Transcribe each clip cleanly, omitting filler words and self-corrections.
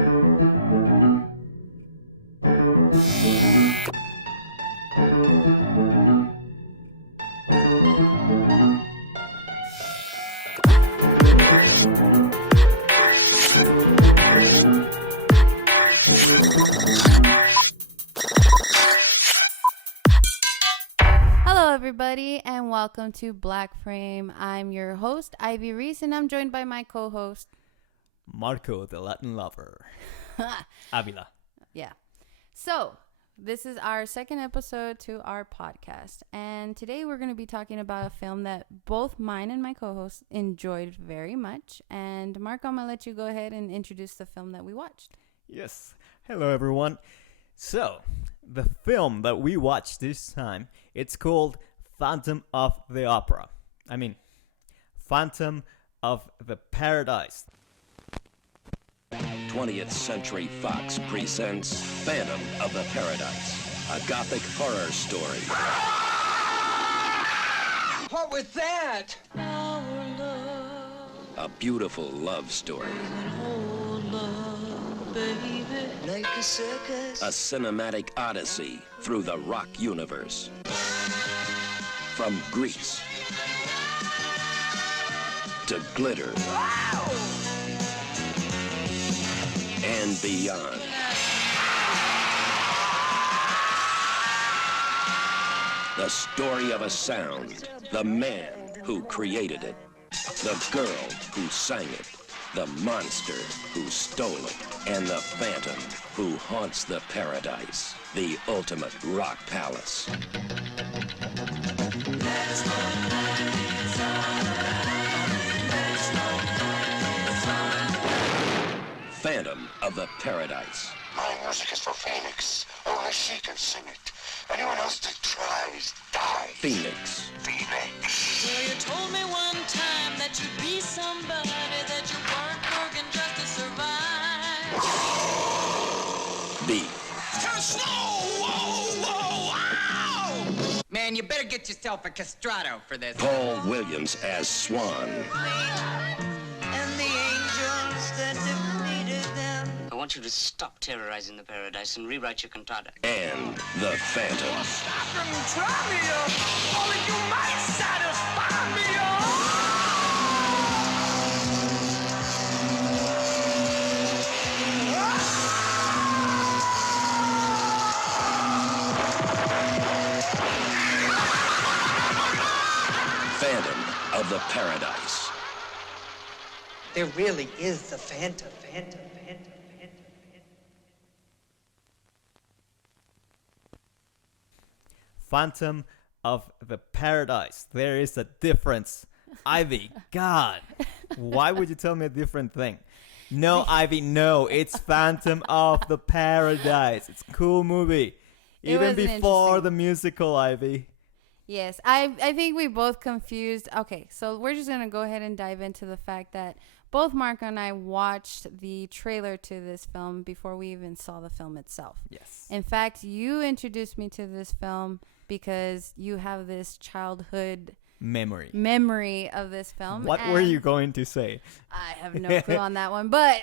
Hello, everybody, and welcome to Black Frame. I'm your host, Ivy Reese, and I'm joined by my co-host, Marco, the Latin lover. Avila. Yeah. So, this is our second episode to our podcast, and today we're going to be talking about a film that both mine and my co-host enjoyed very much. And Marco, I'm going to let you go ahead and introduce the film that we watched. Yes. Hello, everyone. So, the film that we watched this time, it's called Phantom of the Opera. Phantom of the Paradise. 20th Century Fox presents Phantom of the Paradise, a gothic horror story. What was that? A beautiful love story. Like a circus. A cinematic odyssey through the rock universe. From Greece to glitter and beyond. The story of a sound, the man who created it, the girl who sang it, the monster who stole it, and the phantom who haunts the paradise, the ultimate rock palace. Phantom of the Paradise. My music is for Phoenix. Only she can sing it. Anyone else that tries dies. Phoenix. Phoenix. So you told me one time that you'd be somebody, that you weren't working just to survive. B. Man, you better get yourself a castrato for this. Paul Williams as Swan. And the angels that defeated them. I want you to stop terrorizing the paradise and rewrite your cantata. And the Phantom. Phantom of the Paradise. There really is the Phantom. Phantom of the Paradise. There is a difference. Ivy, God, why would you tell me a different thing? No, Ivy, no. It's Phantom of the Paradise. It's a cool movie. Even before the musical, Ivy. Yes, I think we both confused. Okay, so we're just going to go ahead and dive into the fact that both Marco and I watched the trailer to this film before we even saw the film itself. Yes. In fact, you introduced me to this film because you have this childhood memory of this film. What were you going to say? I have no clue on that one, but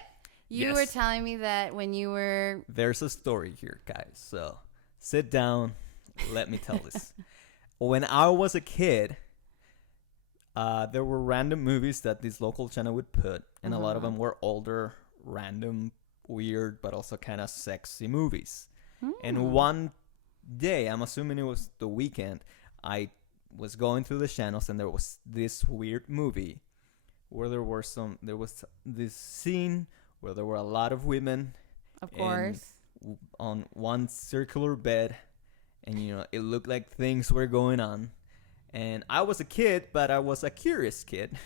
you Yes. were telling me that when you were... There's a story here, guys. So sit down. Let me tell this. When I was a kid, there were random movies that this local channel would put, and a lot of them were older, random, weird, but also kind of sexy movies. And one day, I'm assuming it was the weekend, I was going through the channels, and there was this weird movie where there was this scene where there were a lot of women, Of course. on one circular bed, and it looked like things were going on. And I was a kid, but I was a curious kid.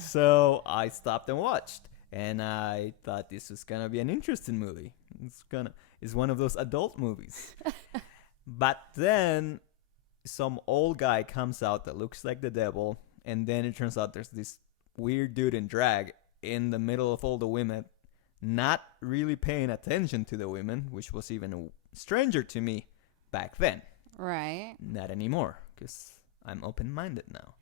So I stopped and watched. And I thought this was going to be an interesting movie. It's one of those adult movies. But then some old guy comes out that looks like the devil. And then it turns out there's this weird dude in drag in the middle of all the women, not really paying attention to the women, which was even stranger to me back then. Right. Not anymore, because I'm open-minded now.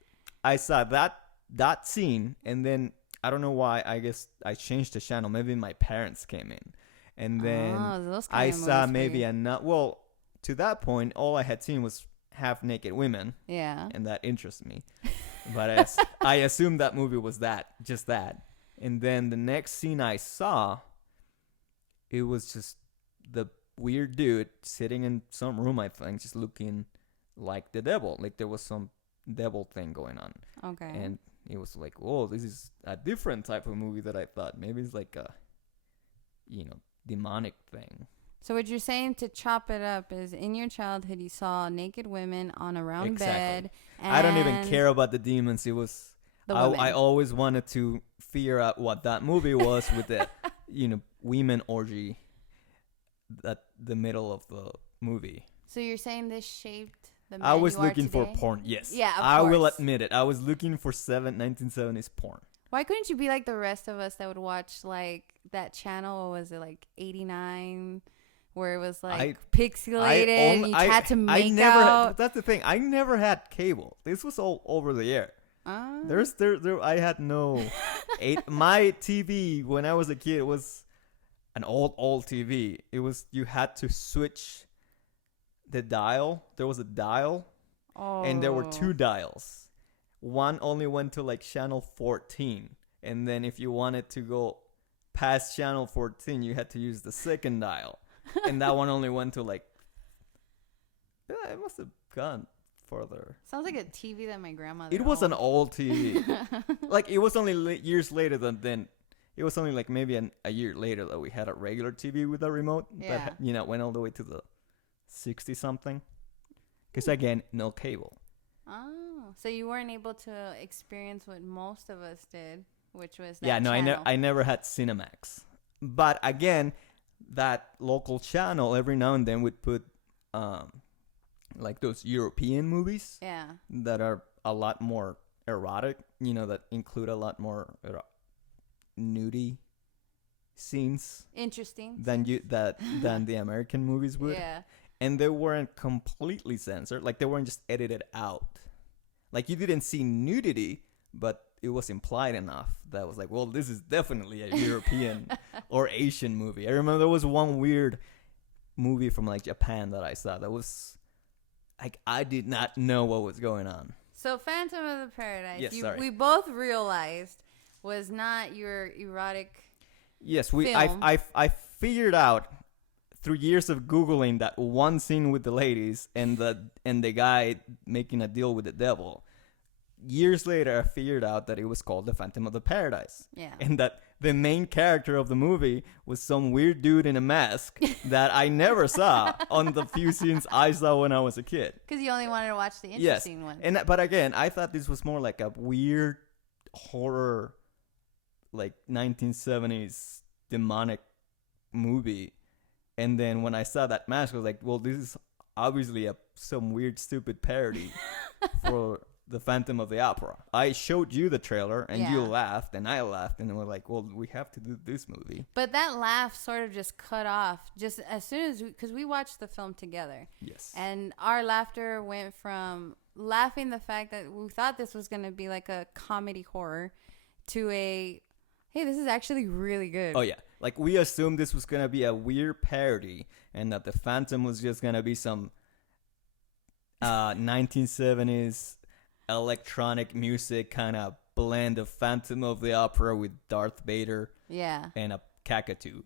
I saw that scene, and then I don't know why. I guess I changed the channel. Maybe my parents came in, and then those I kind of saw movies for maybe you. a not. Well, to that point, all I had seen was half naked women, Yeah. and that interested me. But I assumed that movie was just that. And then the next scene I saw, it was just the weird dude sitting in some room, I think, just looking like the devil. Like there was some devil thing going on. Okay. And it was like, whoa, this is a different type of movie that I thought. Maybe it's like a, demonic thing. So what you're saying, to chop it up, is in your childhood you saw naked women on a round Exactly. bed. And I don't even care about the demons. It was, The I women. always wanted to figure out what that movie was with the, women orgy at the middle of the movie. So you're saying this shaped the man I was you are looking for today? porn. Yes. Yeah, of I will course. admit it. I was looking for 1970s porn. Why couldn't you be like the rest of us that would watch like that channel? What was it, like 89, where it was like pixelated and you had to make out? That's the thing. I never had cable. This was all over the air. There. I had no. My TV when I was a kid was an old TV. It was, you had to switch the dial. There was a dial, and there were two dials. One only went to like channel 14, and then if you wanted to go past channel 14, you had to use the second dial, and that one only went to like. Yeah, it must have gone further. Sounds like a TV that my grandmother It was an owned. old TV. Like it was only years later than. It was only like maybe a year later that we had a regular TV with a remote Yeah. that went all the way to the 60 something. Because again, no cable. Oh, so you weren't able to experience what most of us did, which was that Yeah, no, channel. I never had Cinemax. But again, that local channel every now and then would put like those European movies Yeah. that are a lot more erotic, that include a lot more nudie scenes Interesting. than the American movies would. Yeah. And they weren't completely censored. Like they weren't just edited out. Like you didn't see nudity, but it was implied enough that was like, well, this is definitely a European or Asian movie. I remember there was one weird movie from like Japan that I saw that was like, I did not know what was going on. So Phantom of the Paradise, Yes, sorry. we both realized was not your erotic. Yes, film. I figured out through years of Googling that one scene with the ladies and the guy making a deal with the devil. Years later, I figured out that it was called The Phantom of the Paradise. Yeah. And that the main character of the movie was some weird dude in a mask that I never saw on the few scenes I saw when I was a kid. Because you only wanted to watch the Yes. interesting ones. But again, I thought this was more like a weird horror, like 1970s demonic movie. And then when I saw that mask, I was like, well, this is obviously some weird, stupid parody for The Phantom of the Opera. I showed you the trailer, and you Yeah. laughed, and I laughed, and we're like, well, we have to do this movie. But that laugh sort of just cut off just as soon as because we watched the film together. Yes. And our laughter went from laughing the fact that we thought this was going to be like a comedy horror to a, hey, this is actually really good. Oh, yeah. Like, we assumed this was going to be a weird parody, and that The Phantom was just going to be some 1970s electronic music kind of blend of Phantom of the Opera with Darth Vader Yeah. and a cockatoo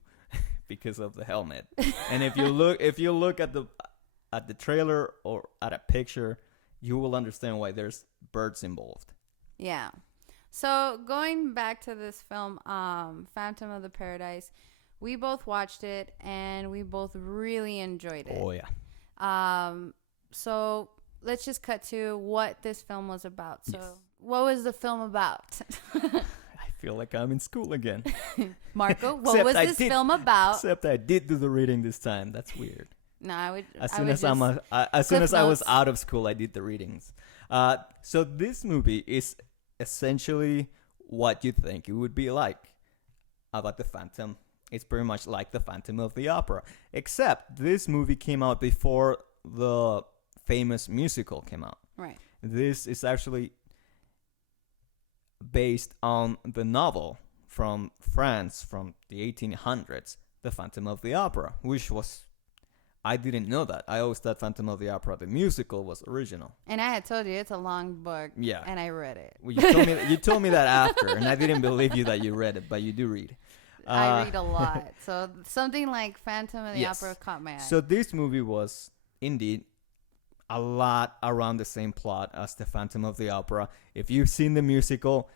because of the helmet. And if you look at the trailer or at a picture, you will understand why there's birds involved. Yeah. So going back to this film, Phantom of the Paradise, we both watched it and we both really enjoyed it. Oh yeah. So let's just cut to what this film was about. So Yes. what was the film about? I feel like I'm in school again. Marco, what Except was I this did- film about? Except I did do the reading this time. That's weird. No, I would. As I soon would as just- soon as I was notes. out of school, I did the readings. So this movie is essentially what you think it would be like about the Phantom. It's pretty much like the Phantom of the Opera, except this movie came out before the famous musical came out. Right. This is actually based on the novel from France from the 1800s, The Phantom of the Opera, which was, I didn't know that. I always thought Phantom of the Opera, the musical, was original. And I had told you it's a long book. Yeah. And I read it. Well, you told me that after, and I didn't believe you that you read it, but you do read. I read a lot. So something like Phantom of the Yes. Opera caught my eye. So this movie was indeed a lot around the same plot as The Phantom of the Opera. If you've seen the musical,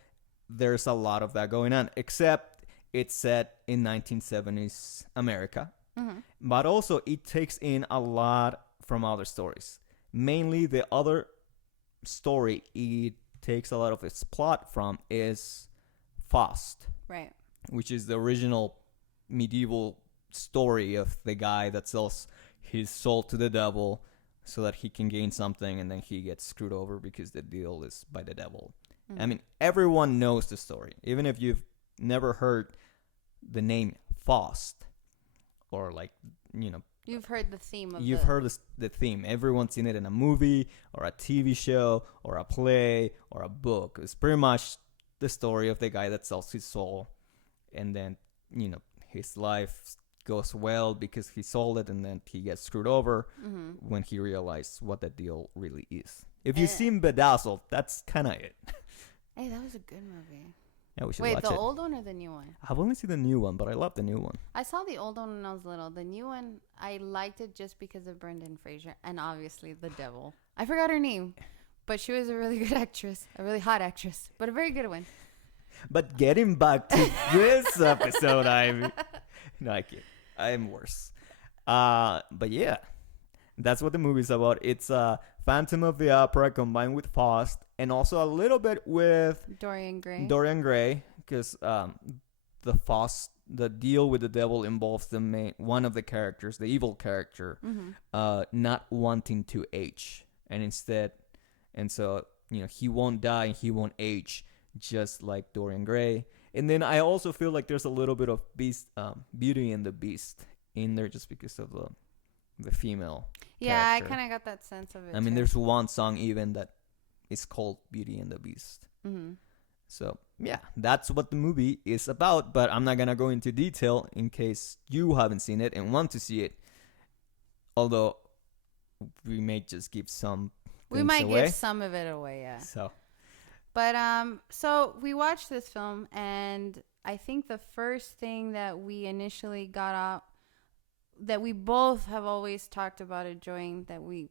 there's a lot of that going on, except it's set in 1970s America. Mm-hmm. But also it takes in a lot from other stories. Mainly the other story it takes a lot of its plot from is Faust, Right. which is the original medieval story of the guy that sells his soul to the devil so that he can gain something, and then he gets screwed over because the deal is by the devil. I mean, everyone knows the story. Even if you've never heard the name Faust, or like, you know, You've heard the theme of you've heard the theme. Everyone's seen it in a movie or a TV show or a play or a book. It's pretty much the story of the guy that sells his soul, and then, you know, his life goes well because he sold it, and then he gets screwed over when he realizes what the deal really is. If you've seen Bedazzled, that's kind of it. Hey, that was a good movie. Yeah, we should Wait, watch the it. old one or the new one? I've only seen the new one, but I love the new one. I saw the old one when I was little. The new one, I liked it just because of Brendan Fraser and obviously the devil. I forgot her name, but she was a really good actress, a really hot actress, but a very good one. But getting back to this episode, no, I kid. I am worse. But yeah, that's what the movie's about. It's Phantom of the Opera combined with Faust, and also a little bit with Dorian Gray, because the deal with the devil involves one of the characters, the evil character, not wanting to age, and so, you know, he won't die and he won't age, just like Dorian Gray. And then I also feel like there's a little bit of Beauty and the Beast in there, just because of the female. Yeah, character. I kind of got that sense of it. I mean, too. there's one song even that is called Beauty and the Beast. Mm-hmm. So, yeah, that's what the movie is about, but I'm not going to go into detail in case you haven't seen it and want to see it. Although, we may just give some We things might away. give some of it away, yeah. But, so we watched this film, and I think the first thing that we initially got out, that we both have always talked about enjoying, that we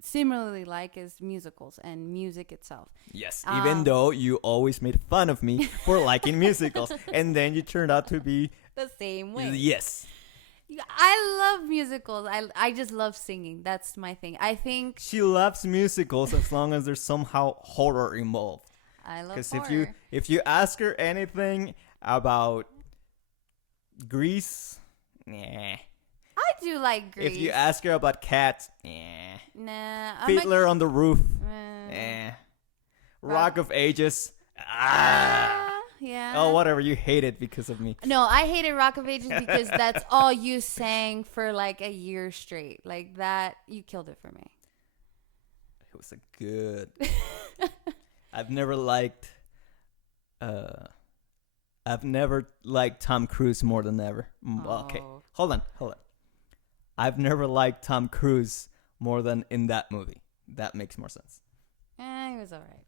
similarly like, is musicals and music itself. yes, even though you always made fun of me for liking musicals, and then you turned out to be... The same way. Yes. I love musicals. I just love singing. That's my thing. I think She loves musicals as long as there's somehow horror involved. I love Because horror. if you ask her anything about Grease, nah. I do like Grease. If you ask her about Cats, nah. Nah. I'm Fiddler on the Roof, like, Rock of Ages, ah. yeah. Oh, whatever. You hate it because of me. No, I hated Rock of Ages because that's all you sang for like a year straight. Like that, you killed it for me. It was a good. I've never liked Tom Cruise more than ever. Okay, Oh. hold on. I've never liked Tom Cruise more than in that movie. That makes more sense. He was all right.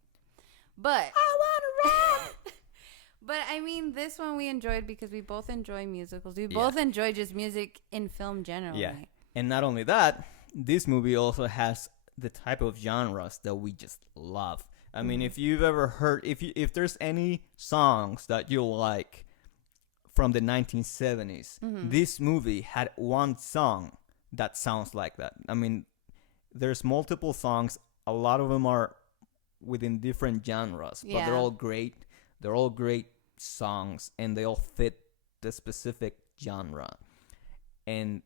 But I want to rap. But I mean, this one we enjoyed because we both enjoy musicals. We Yeah. both enjoy just music in film generally. Yeah, and not only that, this movie also has the type of genres that we just love. I mean, if you've ever heard, if there's any songs that you like from the 1970s, this movie had one song that sounds like that. I mean, there's multiple songs. A lot of them are within different genres, but Yeah. they're all great. They're all great songs, and they all fit the specific genre. And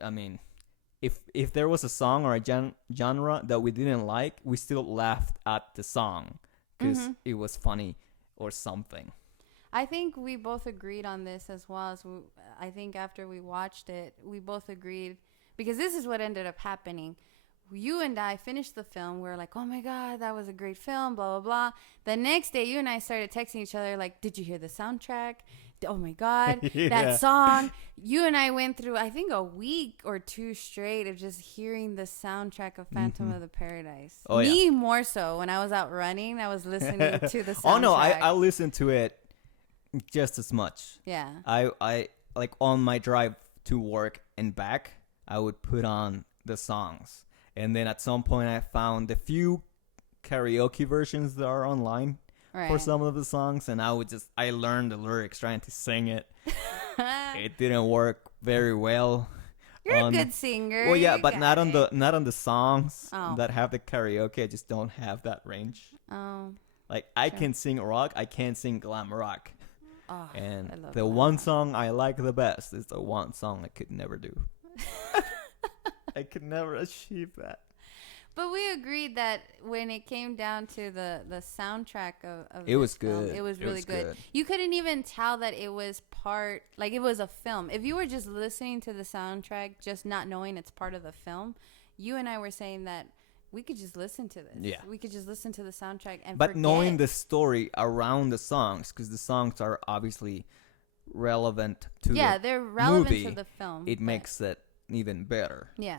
I mean, if there was a song or a genre that we didn't like, we still laughed at the song because it was funny or something. I think we both agreed on this as well. I think after we watched it, we both agreed, because this is what ended up happening. you and I finished the film. We were like, oh my God, that was a great film, blah, blah, blah. The next day, you and I started texting each other like, did you hear the soundtrack? Oh my God, that song. You and I went through, I think, a week or two straight of just hearing the soundtrack of Phantom of the Paradise. Oh, Me more so. When I was out running, I was listening to the soundtrack. Oh no, I listened to it just as much. Yeah. I like on my drive to work and back, I would put on the songs. And then at some point I found a few karaoke versions that are online for some of the songs, and I learned the lyrics trying to sing it. It didn't work very well. You're a good singer. Well, yeah, You but got not on the songs Oh. that have the karaoke. I just don't have that range. Oh. Like I can sing rock, I can't sing glam rock. Oh, And I love the that. one song I like the best is the one song I could never do. I could never achieve that. But we agreed that when it came down to the soundtrack of It was this film, good. it was It really was good. good. You couldn't even tell that it was like it was a film. If you were just listening to the soundtrack, just not knowing it's part of the film, you and I were saying that we could just listen to this. Yeah. We could just listen to the soundtrack and But forget. knowing the story around the songs, because the songs are obviously relevant to they're relevant movie, to the film. it but- makes it even better. Yeah.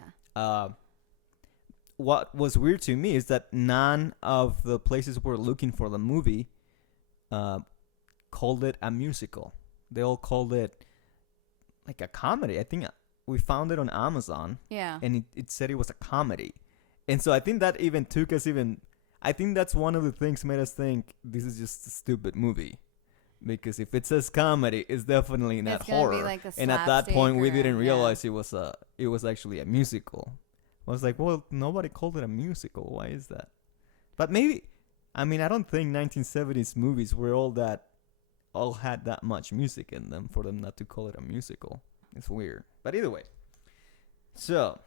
What was weird to me is that none of the places we're looking for the movie called it a musical. They all called it like a comedy. I think we found it on Amazon, Yeah. and it said it was a comedy. And so I think that even took us I think that's one of the things made us think this is just a stupid movie. Because if it says comedy, it's definitely not It's gonna be horror. like a And at that slapstick point, we or- didn't yeah. realize it was actually a musical. I was like, well, nobody called it a musical. Why is that? But maybe, I mean, I don't think 1970s movies were all had that much music in them for them not to call it a musical. It's weird. But either way. So,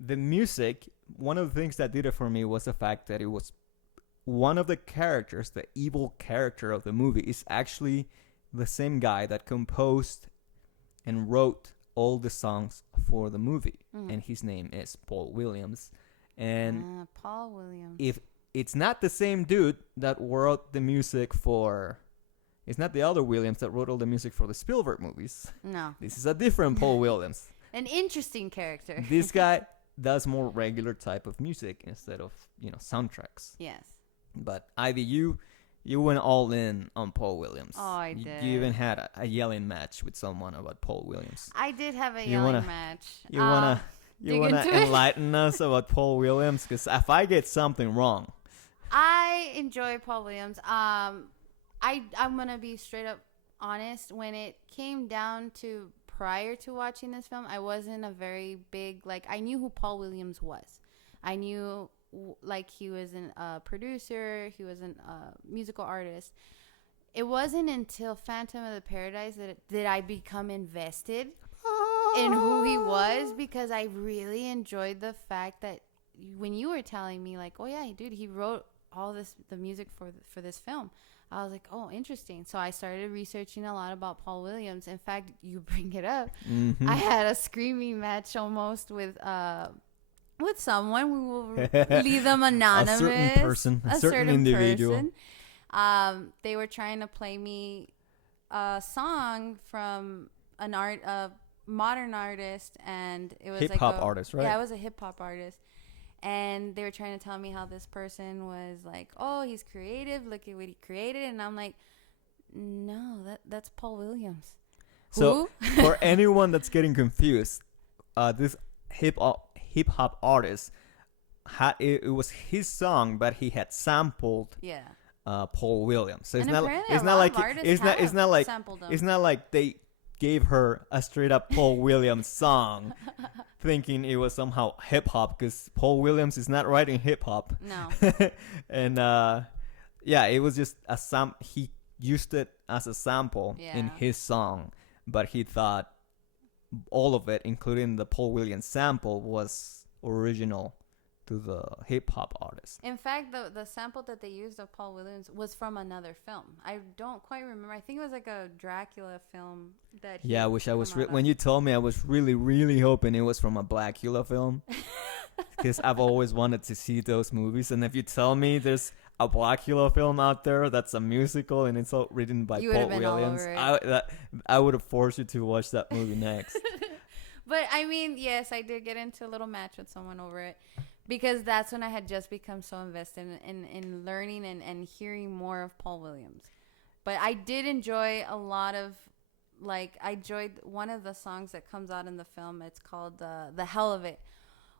the music, one of the things that did it for me was the fact that it was one of the characters, the evil character of the movie, is actually the same guy that composed and wrote all the songs for the movie. And his name is Paul Williams. And Paul Williams. if it's not the same dude that wrote the music for... It's not the other Williams that wrote all the music for the Spielberg movies. No. This is a different Paul Williams. An interesting character. This guy does more regular type of music instead of, soundtracks. Yes. But Ivy, you went all in on Paul Williams. Oh, I did. You even had a yelling match with someone about Paul Williams. I did have a You yelling wanna- match. You wanna dig into it? enlighten us about Paul Williams? Because if I get something wrong, I enjoy Paul Williams. I'm gonna be straight up honest. When it came down to prior to watching this film, I wasn't a very big I knew who Paul Williams was. I knew he was a producer, he was a musical artist. It wasn't until Phantom of the Paradise that I become invested in who he was, because I really enjoyed the fact that when you were telling me oh yeah, dude, he wrote all the music for this film. I was like, oh, interesting. So I started researching a lot about Paul Williams. In fact, you bring it up. Mm-hmm. I had a screaming match almost with someone. We will leave them anonymous. a certain individual. person. They were trying to play me a song from a modern artist, and it was Hip-hop artist, right? Yeah, it was a hip hop artist. And they were trying to tell me how this person was oh, he's creative. Look at what he created. And I'm like, no, that's Paul Williams. So Who? for anyone that's getting confused, this hip hop artist it was his song, but he had sampled Yeah. Paul Williams. So And it's not apparently it's a not lot like of artists it's not have sampled them. it's not like they gave her a straight up Paul Williams song thinking it was somehow hip hop, because Paul Williams is not writing hip hop. No. And it was just he used it as a sample in Yeah. his song, but he thought all of it, including the Paul Williams sample, was original to the hip hop artist. In fact, the sample that they used of Paul Williams was from another film. I don't quite remember. I think it was a Dracula film that. I wish I was come out when of. you told me, I was really, really hoping it was from a Blackula film. because I've always wanted to see those movies. And if you tell me there's a Blackula film out there that's a musical and it's all written by You Paul would've been all Williams, over it. I would have forced you to watch that movie next. But I mean, yes, I did get into a little match with someone over it because that's when I had just become so invested in learning and hearing more of Paul Williams. But I did enjoy a lot of, like, I enjoyed one of the songs that comes out in the film. It's called The Hell of It.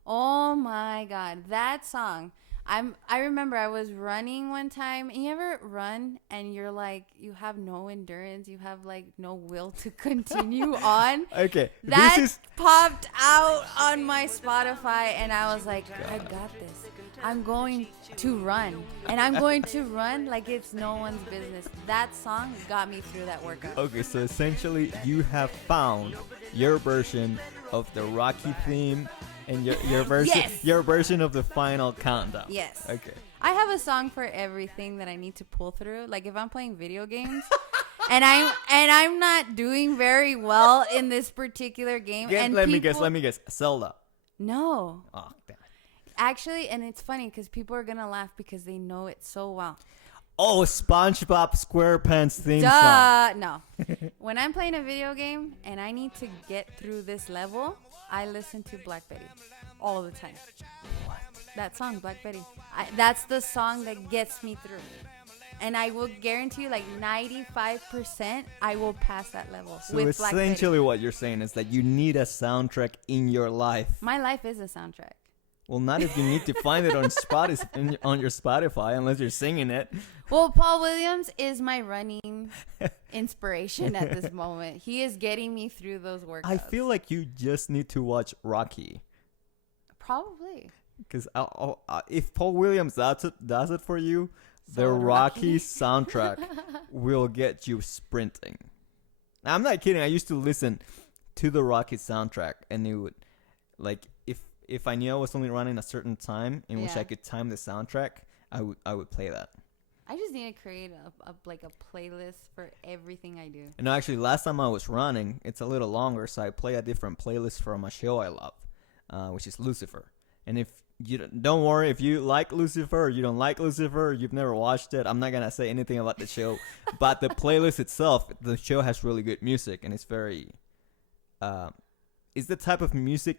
Oh my God, that song. I remember I was running one time, and you ever run and you're like, you have no endurance, you have like no will to continue on. Okay, That popped out on my Spotify, and I was like, I got this. I'm going to run, and I'm going to run like it's no one's business. That song got me through that workout. Okay, so essentially you have found your version of the Rocky theme and your version Yes. your version of the final countdown. Yes. Okay. I have a song for everything that I need to pull through. Like if I'm playing video games and I'm not doing very well in this particular game. Let me guess. Zelda. No. Oh, damn it. Actually, and it's funny because people are going to laugh because they know it so well. Oh, SpongeBob SquarePants theme song. Duh. No. When I'm playing a video game and I need to get through this level, I listen to Black Betty all the time. What? That song, Black Betty. That's the song that gets me through. And I will guarantee you, like 95%, I will pass that level So with Black Betty. essentially what you're saying is that you need a soundtrack in your life. My life is a soundtrack. Well, not if you need to find it on Spotify, on your Spotify, unless you're singing it. Well, Paul Williams is my running inspiration at this moment. He is getting me through those workouts. I feel like you just need to watch Rocky. Probably. Because if Paul Williams does it for you, the So Rocky soundtrack will get you sprinting. Now, I'm not kidding. I used to listen to the Rocky soundtrack, and it would, like, if I knew I was only running a certain time in which Yeah. I could time the soundtrack, I would play that. I just need to create a playlist for everything I do. And actually, last time I was running, it's a little longer, so I play a different playlist from a show I love, which is Lucifer. And if you don't worry, if you like Lucifer or you don't like Lucifer, or you've never watched it, I'm not gonna say anything about the show. But the playlist itself, the show has really good music, and it's very, it's the type of music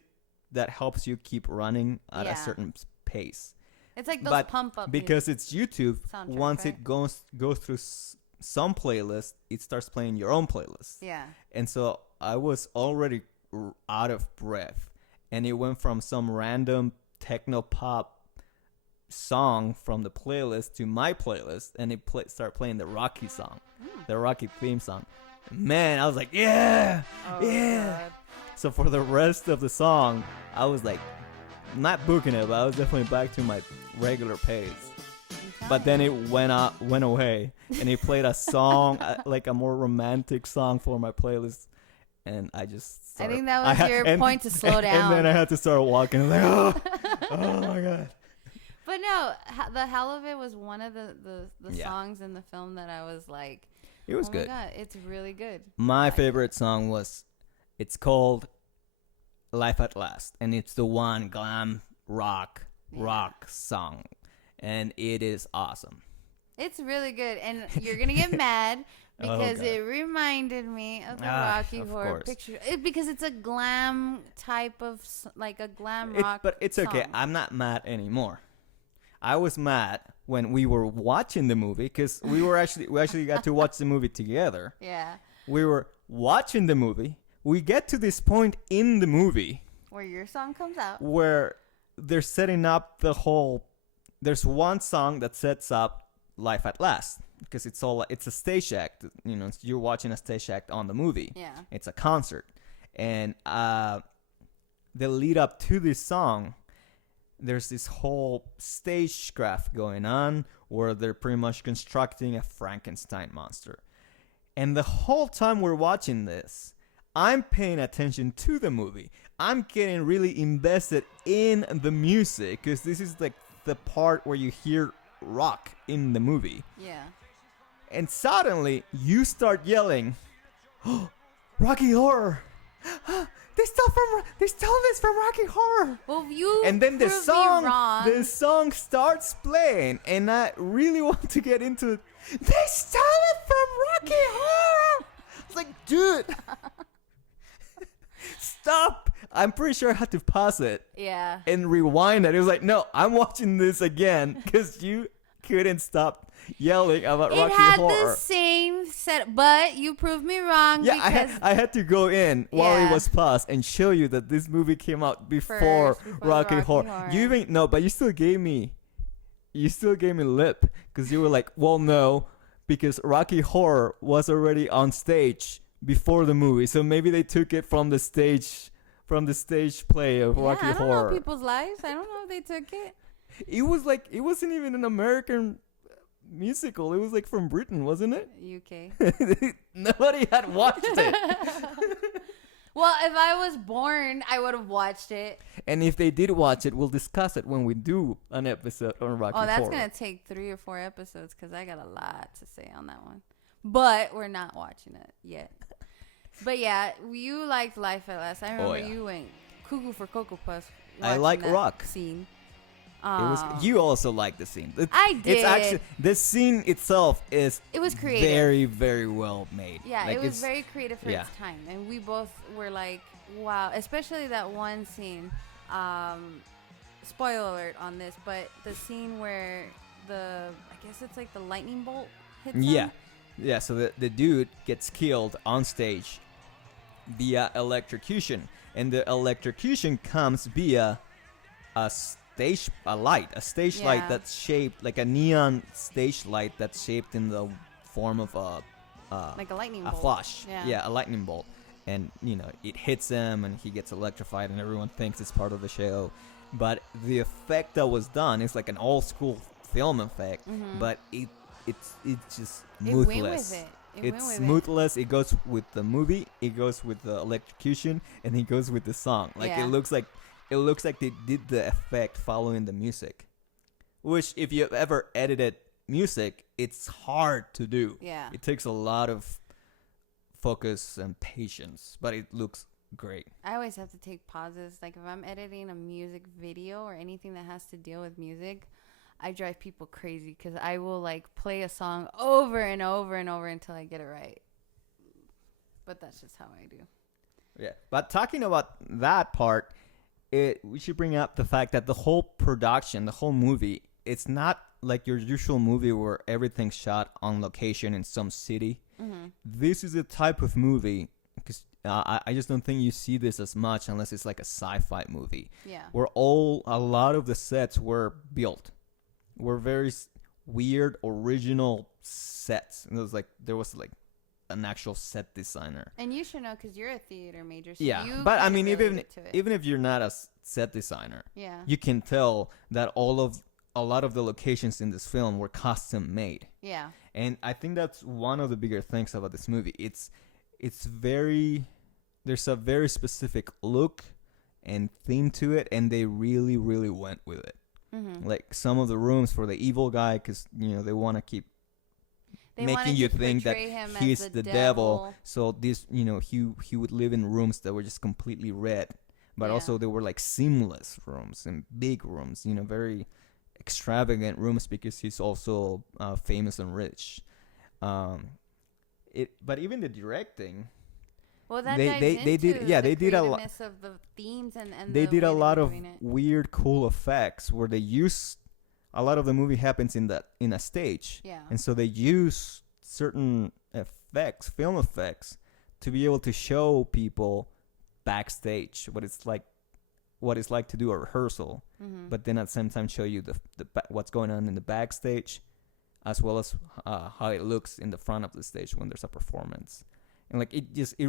that helps you keep running at Yeah. a certain pace. It's like those But pump up because it's YouTube, soundtrack, once right? it goes through some playlist, it starts playing your own playlist. Yeah. And so I was already out of breath, and it went from some random techno pop song from the playlist to my playlist, and it started playing the Rocky song, the Rocky theme song. Man, I was like, yeah, yeah. God. So for the rest of the song, I was like, not booking it, but I was definitely back to my regular pace. But then it went away, and he played a song, like a more romantic song for my playlist, and I just started, I think that was your point to slow down. And then I had to start walking, like, oh my God. But no, The Hell of It was one of the Yeah. songs in the film that I was like, It was oh good. my God, it's really good. My favorite song it's called Life at Last, and it's the one glam rock song, and it is awesome. It's really good, and you're gonna get mad because God. it reminded me of the Rocky of Horror course. Picture. Because it's a glam type of, like a glam rock. But it's okay. song. I'm not mad anymore. I was mad when we were watching the movie, because we actually got to watch the movie together. Yeah, We were watching the movie. We get to this point in the movie where your song comes out. where they're setting up the whole. There's one song that sets up Life at Last, because it's a stage act. You know, you're watching a stage act on the movie. Yeah. It's a concert, and the lead up to this song, there's this whole stagecraft going on where they're pretty much constructing a Frankenstein monster, and the whole time we're watching this, I'm paying attention to the movie. I'm getting really invested in the music, because this is like the part where you hear rock in the movie. Yeah. And suddenly you start yelling, oh, Rocky Horror. They stole this from Rocky Horror. Well, you And then proved me wrong. the song starts playing, and I really want to get into it. They stole it from Rocky Horror. It's like, dude, stop. I'm pretty sure I had to pause it Yeah. and rewind it. It was like, no, I'm watching this again because you couldn't stop yelling about It Rocky had Horror. the same set, but you proved me wrong Yeah, because I had to go in while it Yeah. was paused and show you that this movie came out before First, before Rocky, Rocky Horror. Horror. You even no, but you still gave me lip because you were like, well, no, because Rocky Horror was already on stage before the movie, so maybe they took it from the stage play of Rocky I don't Horror. know people's lives. I don't know if they took it. It was like it wasn't even an American musical. It was like from Britain, wasn't it? UK. Nobody had watched it. Well, if I was born, I would have watched it. And if they did watch it, we'll discuss it when we do an episode on Rocky Oh, that's Horror. going to take 3 or 4 episodes because I got a lot to say on that one. But we're not watching it yet. But yeah, you liked Life at Last. I remember yeah. you went cuckoo for Cocoa Puffs. I watching like that rock. Scene. It was, you also like the scene. I It's did. actually the scene itself is It was creative. very, very well made. Yeah, Like, it was it's- very creative for yeah. its time. And we both were like, wow. Especially that one scene. Spoiler alert on this, but the scene where I guess it's like the lightning bolt hits him. Yeah. So the dude gets killed on stage via electrocution, and the electrocution comes via a stage light Yeah. that's shaped like a neon stage light that's shaped in the form of Like a lightning a bolt. flash. Yeah. A lightning bolt. And, it hits him and he gets electrified and everyone thinks it's part of the show. But the effect that was done is like an old school film effect, but it's just It went with moothless. it. It It's went with it. moothless. It goes with the movie, it goes with the electrocution, and it goes with the song. Like Yeah. it looks like they did the effect following the music. Which if you've ever edited music, it's hard to do. Yeah. It takes a lot of focus and patience, but it looks great. I always have to take pauses. Like if I'm editing a music video or anything that has to deal with music, I drive people crazy because I will like play a song over and over and over until I get it right. But that's just how I do. Yeah. But talking about that part, we should bring up the fact that the whole production, the whole movie, it's not like your usual movie where everything's shot on location in some city. This is a type of movie, because I just don't think you see this as much unless it's like a sci-fi movie. Yeah. Where a lot of the sets were built. Were very weird, original sets. And there was like an actual set designer. And you should know because you're a theater major. So Yeah, you but I kinda mean, related to it. even if you're not a set designer, Yeah. you can tell that a lot of the locations in this film were custom made. Yeah. And I think that's one of the bigger things about this movie. There's a very specific look and theme to it, and they really, really went with it. Like some of the rooms for the evil guy, because they want to keep They making wanted you to think that portray him as he's the devil. So this, he would live in rooms that were just completely red, but Yeah. also they were like seamless rooms and big rooms, very extravagant rooms because he's also famous and rich. But even the directing, Well, that They- dives they did- into yeah, the they did a lo- creativeness of the themes and they the did a way lot were of doing it. weird, cool effects where they use a lot of the movie happens in a stage. Yeah. And so they use certain effects, film effects, to be able to show people backstage what it's like to do a rehearsal, but then at the same time show you what's going on in the backstage, as well as how it looks in the front of the stage when there's a performance. And like they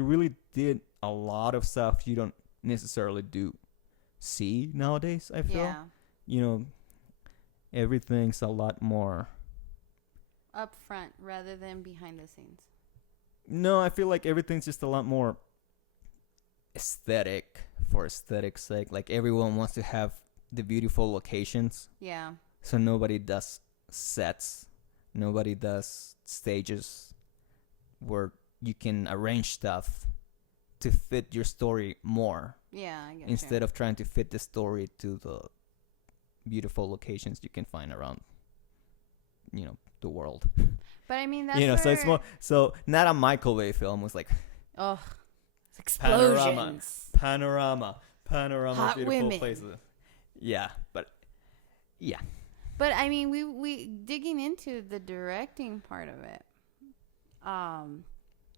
really did a lot of stuff you don't necessarily see nowadays. I feel. Yeah. Everything's a lot more. Up front rather than behind the scenes. No, I feel like everything's just a lot more aesthetic for aesthetic's sake. Like everyone wants to have the beautiful locations, Yeah. so nobody does sets, nobody does stages where you can arrange stuff to fit your story more Yeah, I get instead of trying to fit the story to the beautiful locations you can find around, the world. But I mean, that's So it's more so not a Michael Bay film. It was like explosions, panorama, hot beautiful women. places. Yeah, but yeah. But I mean, we digging into the directing part of it.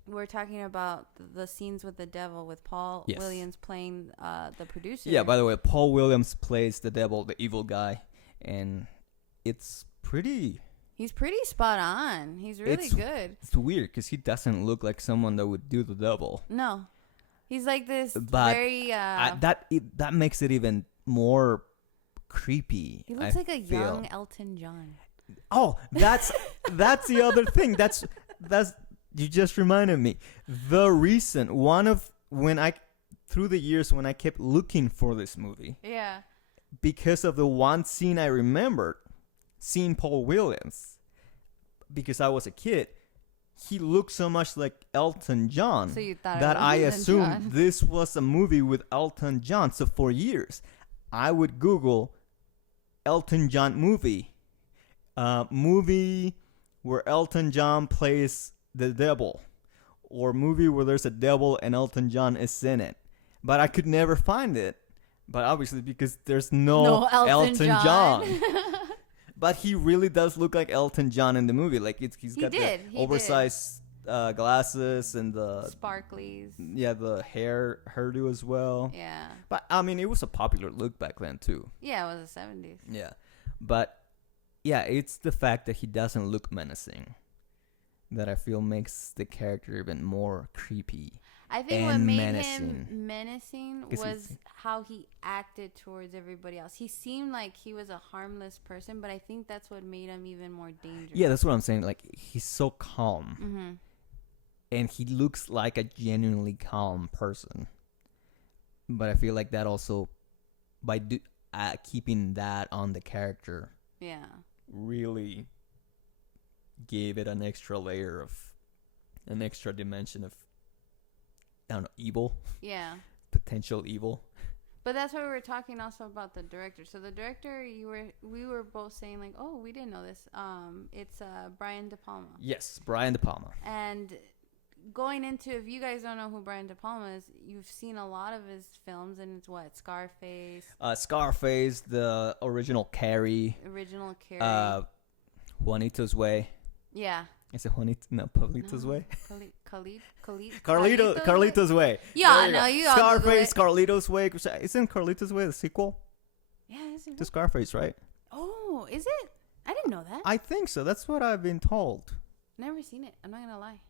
We're talking about the scenes with the devil with Paul Yes. Williams playing the producer. Yeah, by the way, Paul Williams plays the devil, the evil guy, and it's pretty. He's pretty spot on. He's really good. It's weird because he doesn't look like someone that would do the devil. No, he's like this But very. that makes it even more creepy. He looks like a young Elton John. Oh, that's the other thing. That's you just reminded me. The reason through the years when I kept looking for this movie. Yeah. Because of the one scene I remembered, seeing Paul Williams, because I was a kid, he looked so much like Elton John So you thought that it was I Elton assumed John. this was a movie with Elton John. So for years, I would Google Elton John movie where Elton John plays the devil, or movie where there's a devil and Elton John is in it. But I could never find it. But obviously because there's no Elton John. But he really does look like Elton John in the movie. Like he's got the oversized glasses and the sparklies. Yeah, the hairdo as well. Yeah. But I mean, it was a popular look back then too. Yeah, it was the 70s. Yeah, but yeah, it's the fact that he doesn't look menacing that I feel makes the character even more creepy. I think what made him menacing was how he acted towards everybody else. He seemed like he was a harmless person, but I think that's what made him even more dangerous. Yeah, that's what I'm saying. Like, he's so calm. Mm-hmm. And he looks like a genuinely calm person. But I feel like that also, by keeping that on the character, yeah, really gave it an extra layer of, an extra dimension of, I don't know, evil. Yeah. Potential evil. But that's why we were talking also about the director. So the director, we were both saying like, oh, we didn't know this. It's Brian de Palma. Yes, Brian de Palma. And going into, if you guys don't know who Brian de Palma is, you've seen a lot of his films, and it's what, Scarface. Scarface, the original Carrie. Juanito's Way. Yeah. Is it Juanito? No, Pablito's Way. Carlito's Way. Yeah, no, you all Scarface, Carlito's Way. Isn't Carlito's Way the sequel? Yeah, is it? To Scarface, right? Oh, is it? I didn't know that. I think so. That's what I've been told. Never seen it. I'm not gonna lie.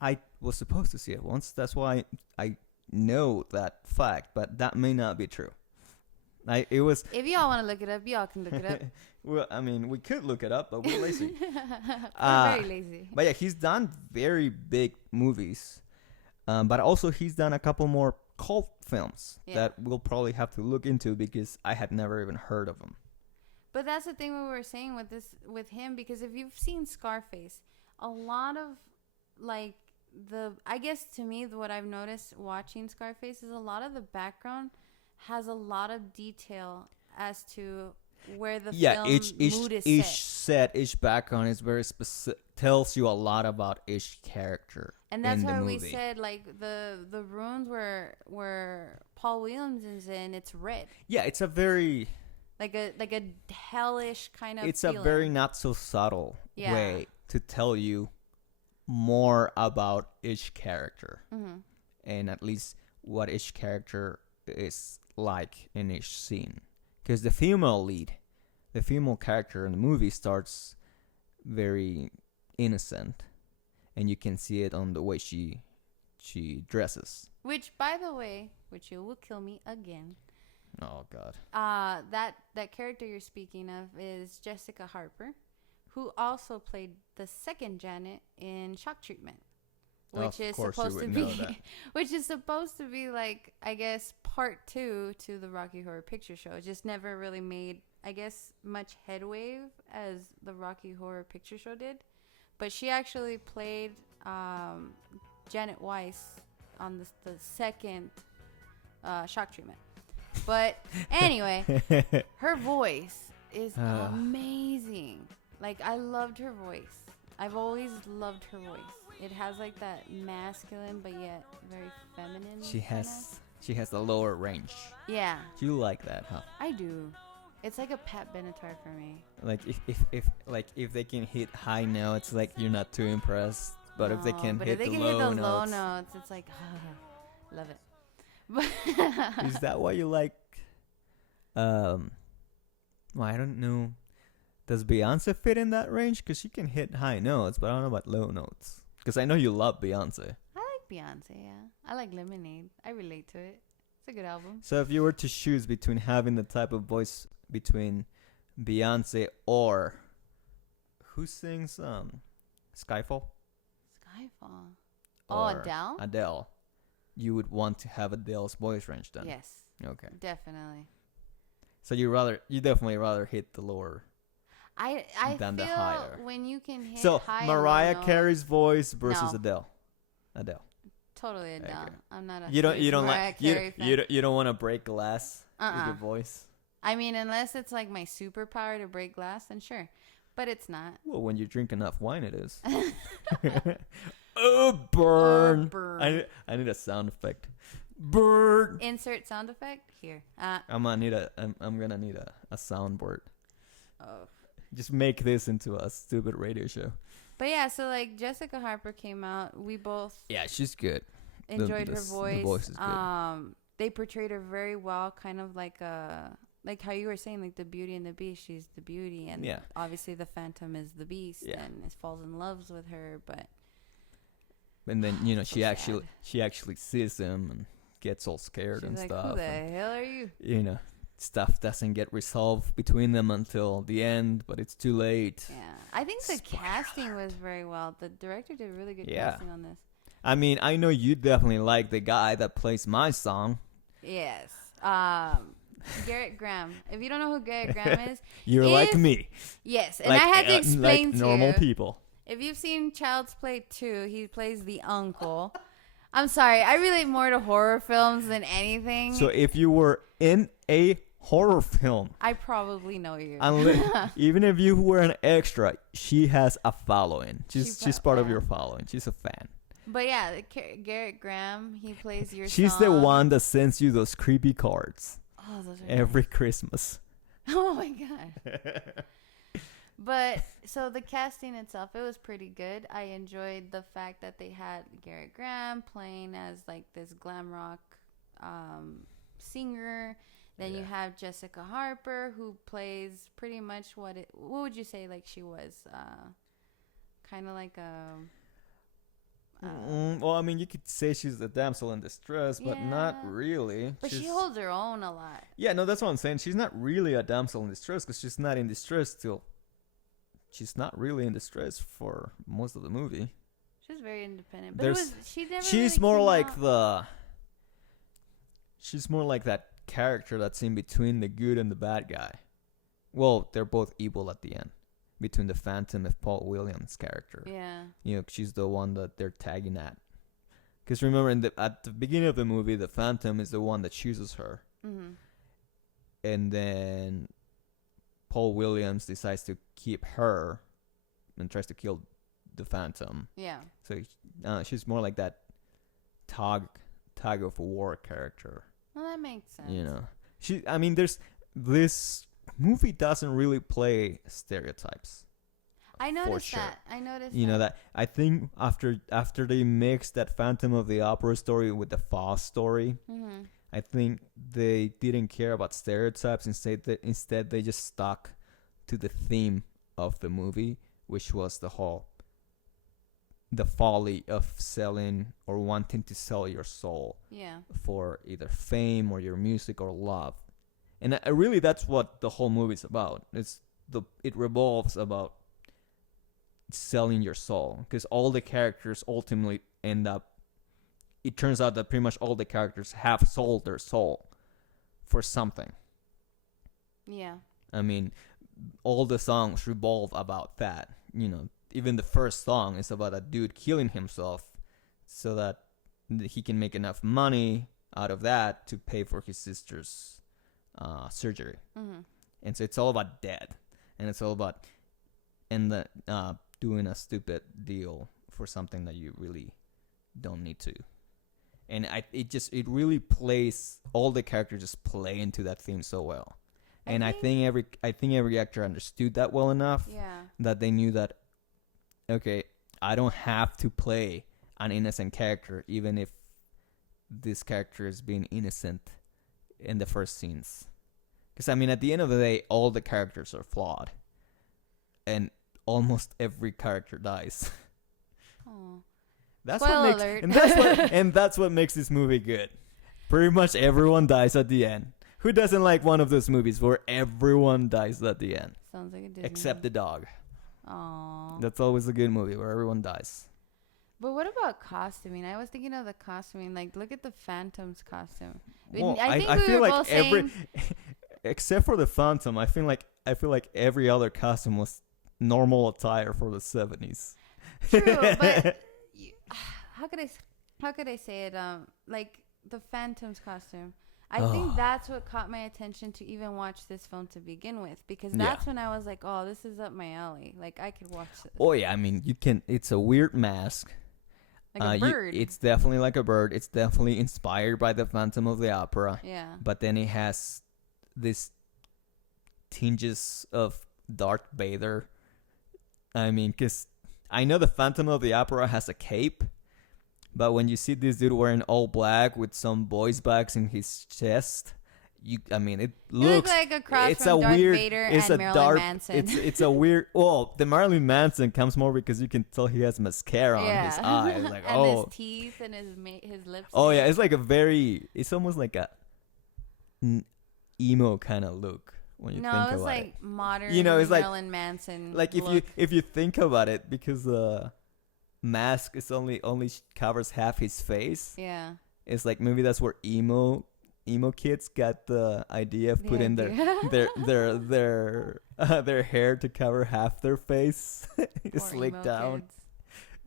I was supposed to see it once. That's why I know that fact, but that may not be true. It was. If y'all want to look it up, y'all can look it up. Well, I mean, we could look it up, but we're lazy. We're very lazy. But yeah, he's done very big movies, but also he's done a couple more cult films that we'll probably have to look into because I had never even heard of them. But that's the thing we were saying with him, because if you've seen Scarface, a lot of I guess to me what I've noticed watching Scarface is a lot of the background has a lot of detail as to where the film mood is set. Each background is very specific, tells you a lot about each character. And that's why we said like the rooms where Paul Williams is in, it's red. Yeah, it's a very like a hellish kind of. It's feeling. a very not so subtle way to tell you more about each character, and at least what each character is like in each scene. Because the female character in the movie starts very innocent, and you can see it on the way she dresses. Which, by the way, you will kill me again. Oh God. That character you're speaking of is Jessica Harper, who also played the second Janet in Shock Treatment. Which is supposed to be like, I guess, part 2 to the Rocky Horror Picture Show. It just never really made, I guess, much headway as the Rocky Horror Picture Show did. But she actually played Janet Weiss on the second shock treatment. But anyway, her voice is amazing. Like, I loved her voice. I've always loved her voice. It has like that masculine but yet very feminine. She has a lower range. Yeah. You like that, huh? I do. It's like a Pat Benatar for me. Like if they can hit high notes, like you're not too impressed. But if they can hit the low notes, it's like love it. But is that why you like? Well, I don't know. Does Beyonce fit in that range? Because she can hit high notes, but I don't know about low notes. Because I know you love Beyonce. I like Beyonce, yeah. I like Lemonade. I relate to it. It's a good album. So if you were to choose between having the type of voice between Beyonce or who sings Skyfall? Skyfall. Or Adele? Adele. You would want to have Adele's voice range then. Yes. Okay. Definitely. So you definitely rather hit the lower I than feel the higher. when you can hit So high and Mariah low Carey's voice versus No. Adele. Totally Adele. Okay. I'm not a You don't huge Mariah like Carey fan. you don't want to break glass with Uh-uh. your voice. I mean, unless it's like my superpower to break glass, then sure. But it's not. Well, when you drink enough wine, it is. Oh, burn! Oh, burn. I need a sound effect. Burn. Insert sound effect here. I'm gonna need a soundboard. Oh. Just make this into a stupid radio show. But yeah, so like Jessica Harper came out. We both Yeah, she's good. enjoyed her voice. The voice is good. They portrayed her very well, kind of like how you were saying, like the Beauty and the Beast. She's the beauty, and Yeah. obviously the Phantom is the Beast, Yeah. and falls in love with her. But And then she sad. actually sees him and gets all scared she's and like, stuff. "Who the and, hell are you?" Stuff doesn't get resolved between them until the end, but it's too late. Yeah, I think the Spoiler casting was very well. The director did really good Yeah. casting on this. I mean, I know you definitely like the guy that plays my song. Yes. Garrett Graham. If you don't know who Garrett Graham is, You're like me. yes, and I had to explain like to normal you. people. If you've seen Child's Play 2, he plays the uncle. I'm sorry, I relate more to horror films than anything. So if you were in a horror film, I probably know you. even if you were an extra, she has a following. She's part of yeah. your following. She's a fan. But yeah, Garrett Graham, he plays your She's song. the one that sends you those creepy cards Oh, those are every Christmas. Oh my god. But so the casting itself, it was pretty good. I enjoyed the fact that they had Garrett Graham playing as like this glam rock singer. Then you have Jessica Harper, who plays pretty much what would you say like she was? Kind of like a Well, I mean, you could say she's the damsel in distress, but not Yeah. really. but she holds her own a lot. Yeah, no, that's what I'm saying. She's not really a damsel in distress because she's not in distress till. She's not really in distress for most of the movie. She's very independent. But She's really more came like out- She's more like that character that's in between the good and the bad guy. Well, they're both evil at the end. Between the Phantom and Paul Williams' character. Yeah. She's the one that they're tagging at. Because remember, at the beginning of the movie, the Phantom is the one that chooses her. Mm-hmm. And then Paul Williams decides to keep her and tries to kill the Phantom. Yeah. So she's more like that tug of war character. Well, that makes sense. This movie doesn't really play stereotypes. I noticed sure. that. I noticed That I think after they mixed that Phantom of the Opera story with the Foss story, Mm-hmm. I think they didn't care about stereotypes. Instead they just stuck to the theme of the movie, which was the folly of selling or wanting to sell your soul Yeah. for either fame or your music or love. And really that's what the whole movie's about. It revolves about selling your soul, because all the characters ultimately it turns out that pretty much all the characters have sold their soul for something. Yeah. I mean, all the songs revolve about that. Even the first song is about a dude killing himself so that he can make enough money out of that to pay for his sister's surgery. Mm-hmm. And so it's all about debt, and it's all about doing a stupid deal for something that you really don't need to. And it really plays, all the characters just play into that theme so well. I think every actor understood that well enough that they knew that, okay, I don't have to play an innocent character even if this character is being innocent in the first scenes. Because, I mean, at the end of the day, all the characters are flawed. And almost every character dies. Oh. That's Spoiler what makes alert. and that's what makes this movie good. Pretty much everyone dies at the end. Who doesn't like one of those movies where everyone dies at the end? Sounds like a Disney Except the dog. Aww. That's always a good movie where everyone dies. But what about costuming? I was thinking of the costuming. Like, look at the Phantom's costume. Well, I think I we feel were like both saying... except for the Phantom, I feel like every other costume was normal attire for the 70s. True, but how could I say it? Like the Phantom's costume. I think that's what caught my attention to even watch this film to begin with, because that's when I was like, oh, this is up my alley. Like, I could watch this. Oh yeah, I mean, you can. It's a weird mask. Like a bird. It's definitely like a bird. It's definitely inspired by the Phantom of the Opera. Yeah. But then it has this tinges of Darth Vader. I mean, because I know the Phantom of the Opera has a cape, but when you see this dude wearing all black with some boys' bags in his chest, it looks like a cross from Darth Vader and Marilyn Manson. It's a weird. Well, the Marilyn Manson comes more because you can tell he has mascara on his eyes, like and his teeth and his lips. Oh yeah, it's like it's almost like a emo kind of look when you think about it. No, it's like modern. It's like Marilyn Manson. Like look. if you think about it, because the mask is only covers half his face. Yeah. It's like maybe that's where emo kids got the idea of putting their hair to cover half their face, slicked down.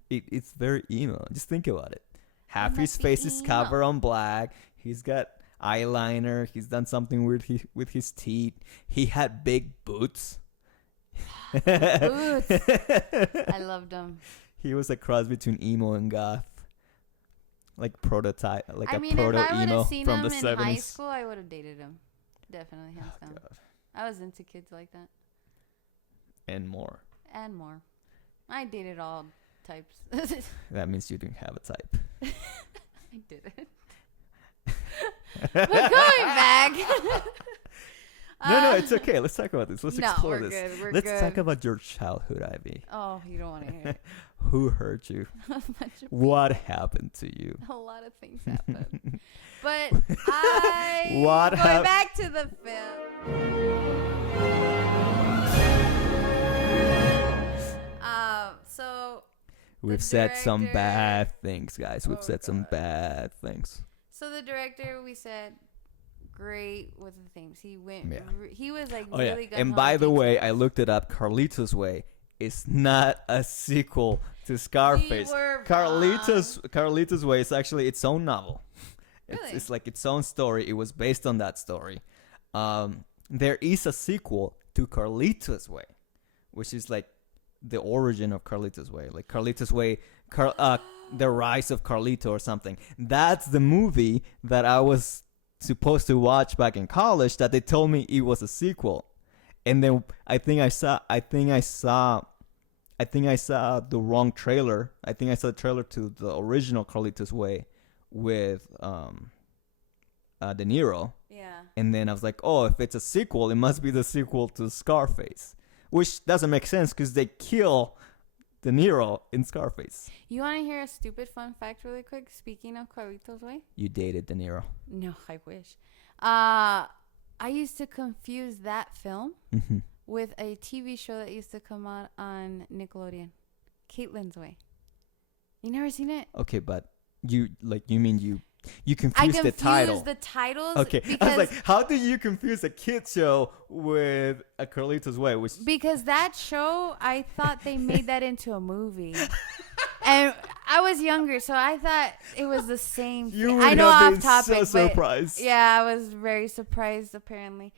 It's very emo. Just think about it. Half his face is covered on black. He's got eyeliner. He's done something weird with his teeth. He had big boots. Boots. I loved them. He was a cross between emo and goth. Like prototype, like a proto if I emo seen from him the in 70s. high school, I would have dated him. Definitely, hands down. God. I was into kids like that. And more. And more. I dated all types. That means you didn't have a type. I didn't. But going back. No, it's okay. Let's talk about this. Let's explore this. Good. Let's talk about your childhood, Ivy. Oh, you don't want to hear it. Who hurt you? What happened to you? A lot of things happened. But Going back to the film. So we've said some bad things, guys. We've said some bad things. So the director, we said, great with the themes. He went. Yeah. He was like Oh really yeah. good. And by the way, I looked it up. Carlitos Way is not a sequel to Scarface. Carlitos Way is actually its own novel. Really? It's like its own story. It was based on that story. There is a sequel to Carlitos Way, which is like the origin of Carlitos Way, like Carlitos Way, the rise of Carlito or something. That's the movie that I was supposed to watch back in college. That they told me it was a sequel, and then I think I saw the wrong trailer. I think I saw the trailer to the original Carlitos Way with De Niro. Yeah. And then I was like, oh, if it's a sequel, it must be the sequel to Scarface. Which doesn't make sense because they kill De Niro in Scarface. You want to hear a stupid fun fact really quick? Speaking of Carlitos Way? You dated De Niro. No, I wish. I used to confuse that film with a TV show that used to come out on Nickelodeon. Caitlin's Way. You never seen it? Okay, but you confused the title. I confused the titles. Okay, I was like, how do you confuse a kids show with a Carlitos Way? Because that show, I thought they made that into a movie. And I was younger, so I thought it was the same You thing. would I know have off been topic, so but surprised. yeah, I was very surprised apparently.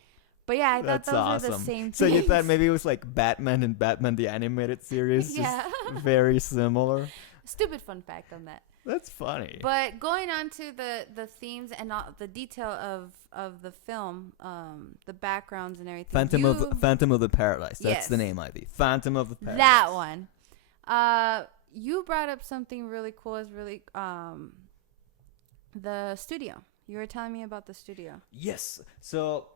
But yeah, I thought That's those awesome. were the same So you things. thought maybe it was like Batman and Batman the animated series, Yeah. just very similar. Stupid fun fact on that. That's funny. But going on to the themes and all the detail of the film, the backgrounds and everything. Phantom of the Paradise. That's the Yes. name, Ivy. Phantom of the Paradise. That one. You brought up something really cool. Is really the studio. You were telling me about the studio. Yes. So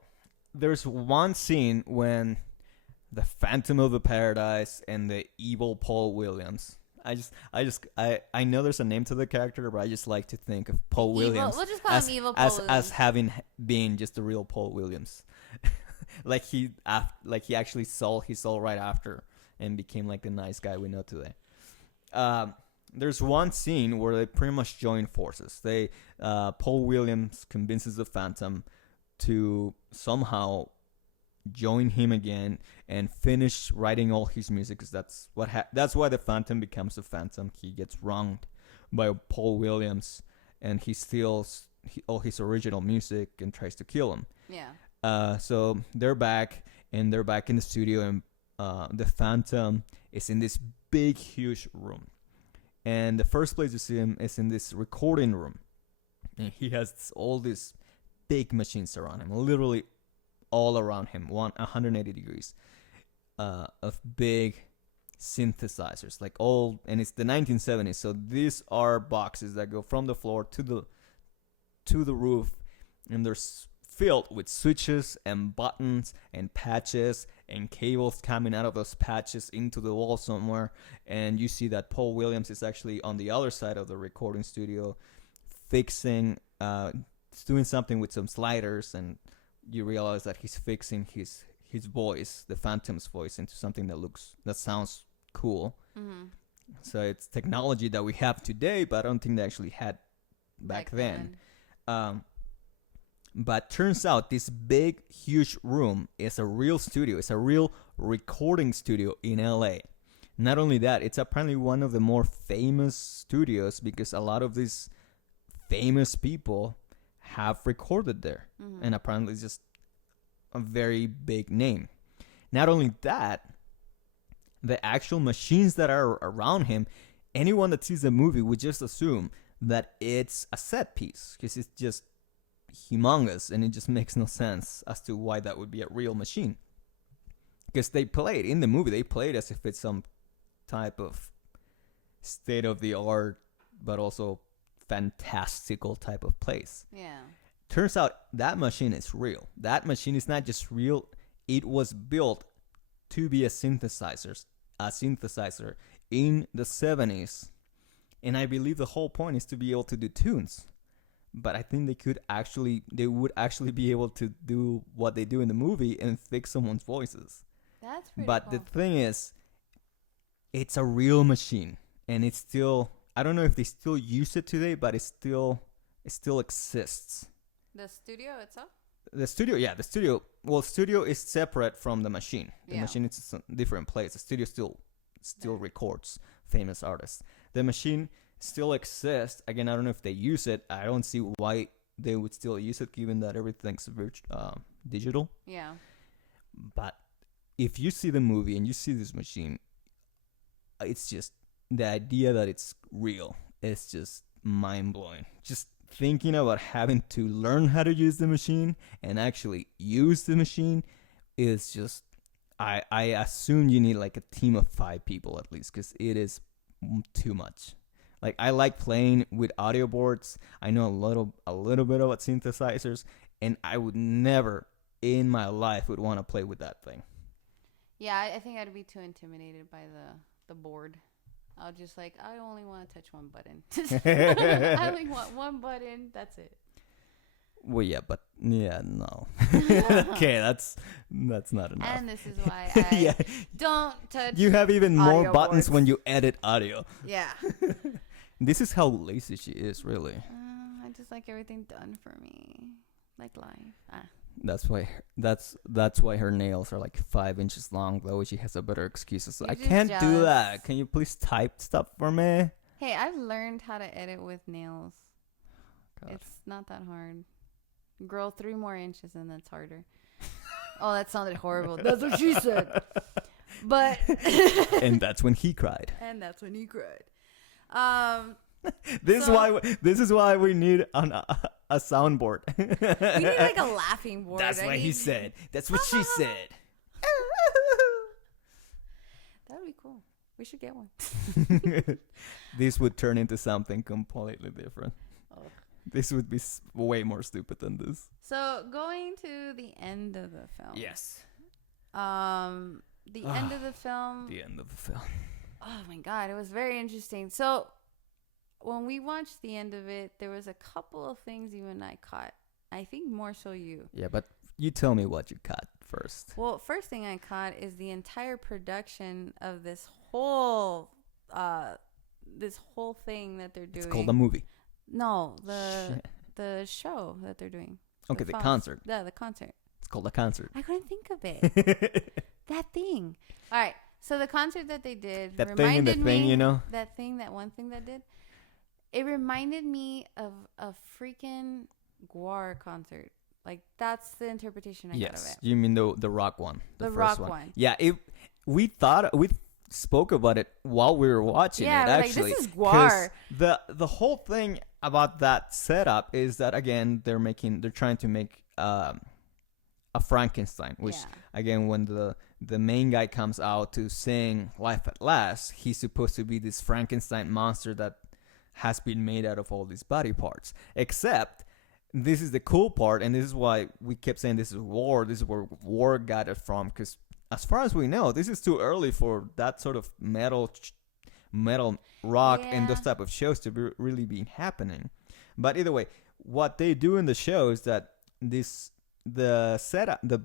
there's one scene when the Phantom of the Paradise and the evil Paul Williams. I know there's a name to the character, but I just like to think of Paul Williams. We'll just call him Evil Paul as Williams. having been just the real Paul Williams. like he actually sold his soul right after and became like the nice guy we know today. There's one scene where they pretty much join forces. Paul Williams convinces the Phantom to somehow join him again and finish writing all his music, because that's why the Phantom becomes the Phantom. He gets wronged by Paul Williams, and he steals all his original music and tries to kill him. Yeah. So they're back in the studio, and the Phantom is in this big, huge room. And the first place you see him is in this recording room, and he has all these big machines around him, literally all around him, 180 degrees of big synthesizers, like all, and it's the 1970s, so these are boxes that go from the floor to the roof, and they're filled with switches and buttons and patches and cables coming out of those patches into the wall somewhere. And you see that Paul Williams is actually on the other side of the recording studio fixing doing something with some sliders, and you realize that he's fixing his voice, the Phantom's voice, into something that sounds cool. Mm-hmm. So it's technology that we have today, but I don't think they actually had back then. But turns out this big, huge room is a real studio. It's a real recording studio in LA. Not only that, it's apparently one of the more famous studios, because a lot of these famous people have recorded there. Mm-hmm. And apparently it's just a very big name. Not only that, the actual machines that are around him, anyone that sees the movie would just assume that it's a set piece, because it's just humongous, and it just makes no sense as to why that would be a real machine. Because in the movie, they played as if it's some type of state-of-the-art, but also fantastical type of place. Yeah. Turns out that machine is real. That machine is not just real, it was built to be a synthesizer in the 70s. And I believe the whole point is to be able to do tunes. But I think they would actually be able to do what they do in the movie and fix someone's voices. That's pretty But cool. the thing is, it's a real machine, and it's still, I don't know if they still use it today, but it still exists. The studio itself? The studio. Well, studio is separate from the machine. The Yeah. machine is a different place. The studio still records famous artists. The machine still exists. Again, I don't know if they use it. I don't see why they would still use it, given that everything's digital. Yeah. But if you see the movie and you see this machine, it's just the idea that it's real. It's just mind-blowing. Just thinking about having to learn how to use the machine and actually use the machine is just, I assume you need like a team of 5 people at least, because it is too much. Like, I like playing with audio boards. I know a little bit about synthesizers, and I would never in my life would want to play with that thing. Yeah, I think I'd be too intimidated by the board. I'll just like, I only want to touch one button. I only want one button. That's it. Well, yeah, but yeah, no. Okay, that's not enough. And this is why I don't touch. You have even more audio buttons boards. when you edit audio. Yeah. This is how lazy she is, really. I just like everything done for me, like life. That's why her nails are like 5 inches long. That way she has a better excuse. So, You're I just can't do jealous. that. Can you please type stuff for me? Hey, I've learned how to edit with nails. God. It's not that hard. Grow 3 more inches and that's harder. Oh, that sounded horrible. That's what she said. But And that's when he cried. and that's when he cried. This is why we need a soundboard. We need like a laughing board. That's what he said. That's what she said. That would be cool. We should get one. This would turn into something completely different. Oh. This would be way more stupid than this. So going to the end of the film. Yes. The end of the film. The end of the film. Oh my God, it was very interesting. So when we watched the end of it, there was a couple of things you and I caught. I think more so you. Yeah, but you tell me what you caught first. Well, first thing I caught is the entire production of this whole thing that they're doing. It's called a movie. No, the show that they're doing. Okay, the film. concert. Yeah, the concert. It's called a concert. I couldn't think of it. That thing. All right. So the concert that they did That thing and the reminded thing, me, you know? that thing, that one thing that did. It reminded me of a freaking Guar concert. Like that's the interpretation I got of it. You mean the rock one? The first rock one. Yeah, we spoke about it while we were watching Yeah, it. we're like, Actually, this is Guar. The whole thing about that setup is that again they're trying to make a Frankenstein, which again when the main guy comes out to sing Life at Last, he's supposed to be this Frankenstein monster that has been made out of all these body parts. Except this is the cool part, and this is why we kept saying this is War. This is where War got it from, because as far as we know, this is too early for that sort of metal rock and those type of shows to be really be happening. But either way, what they do in the show is that the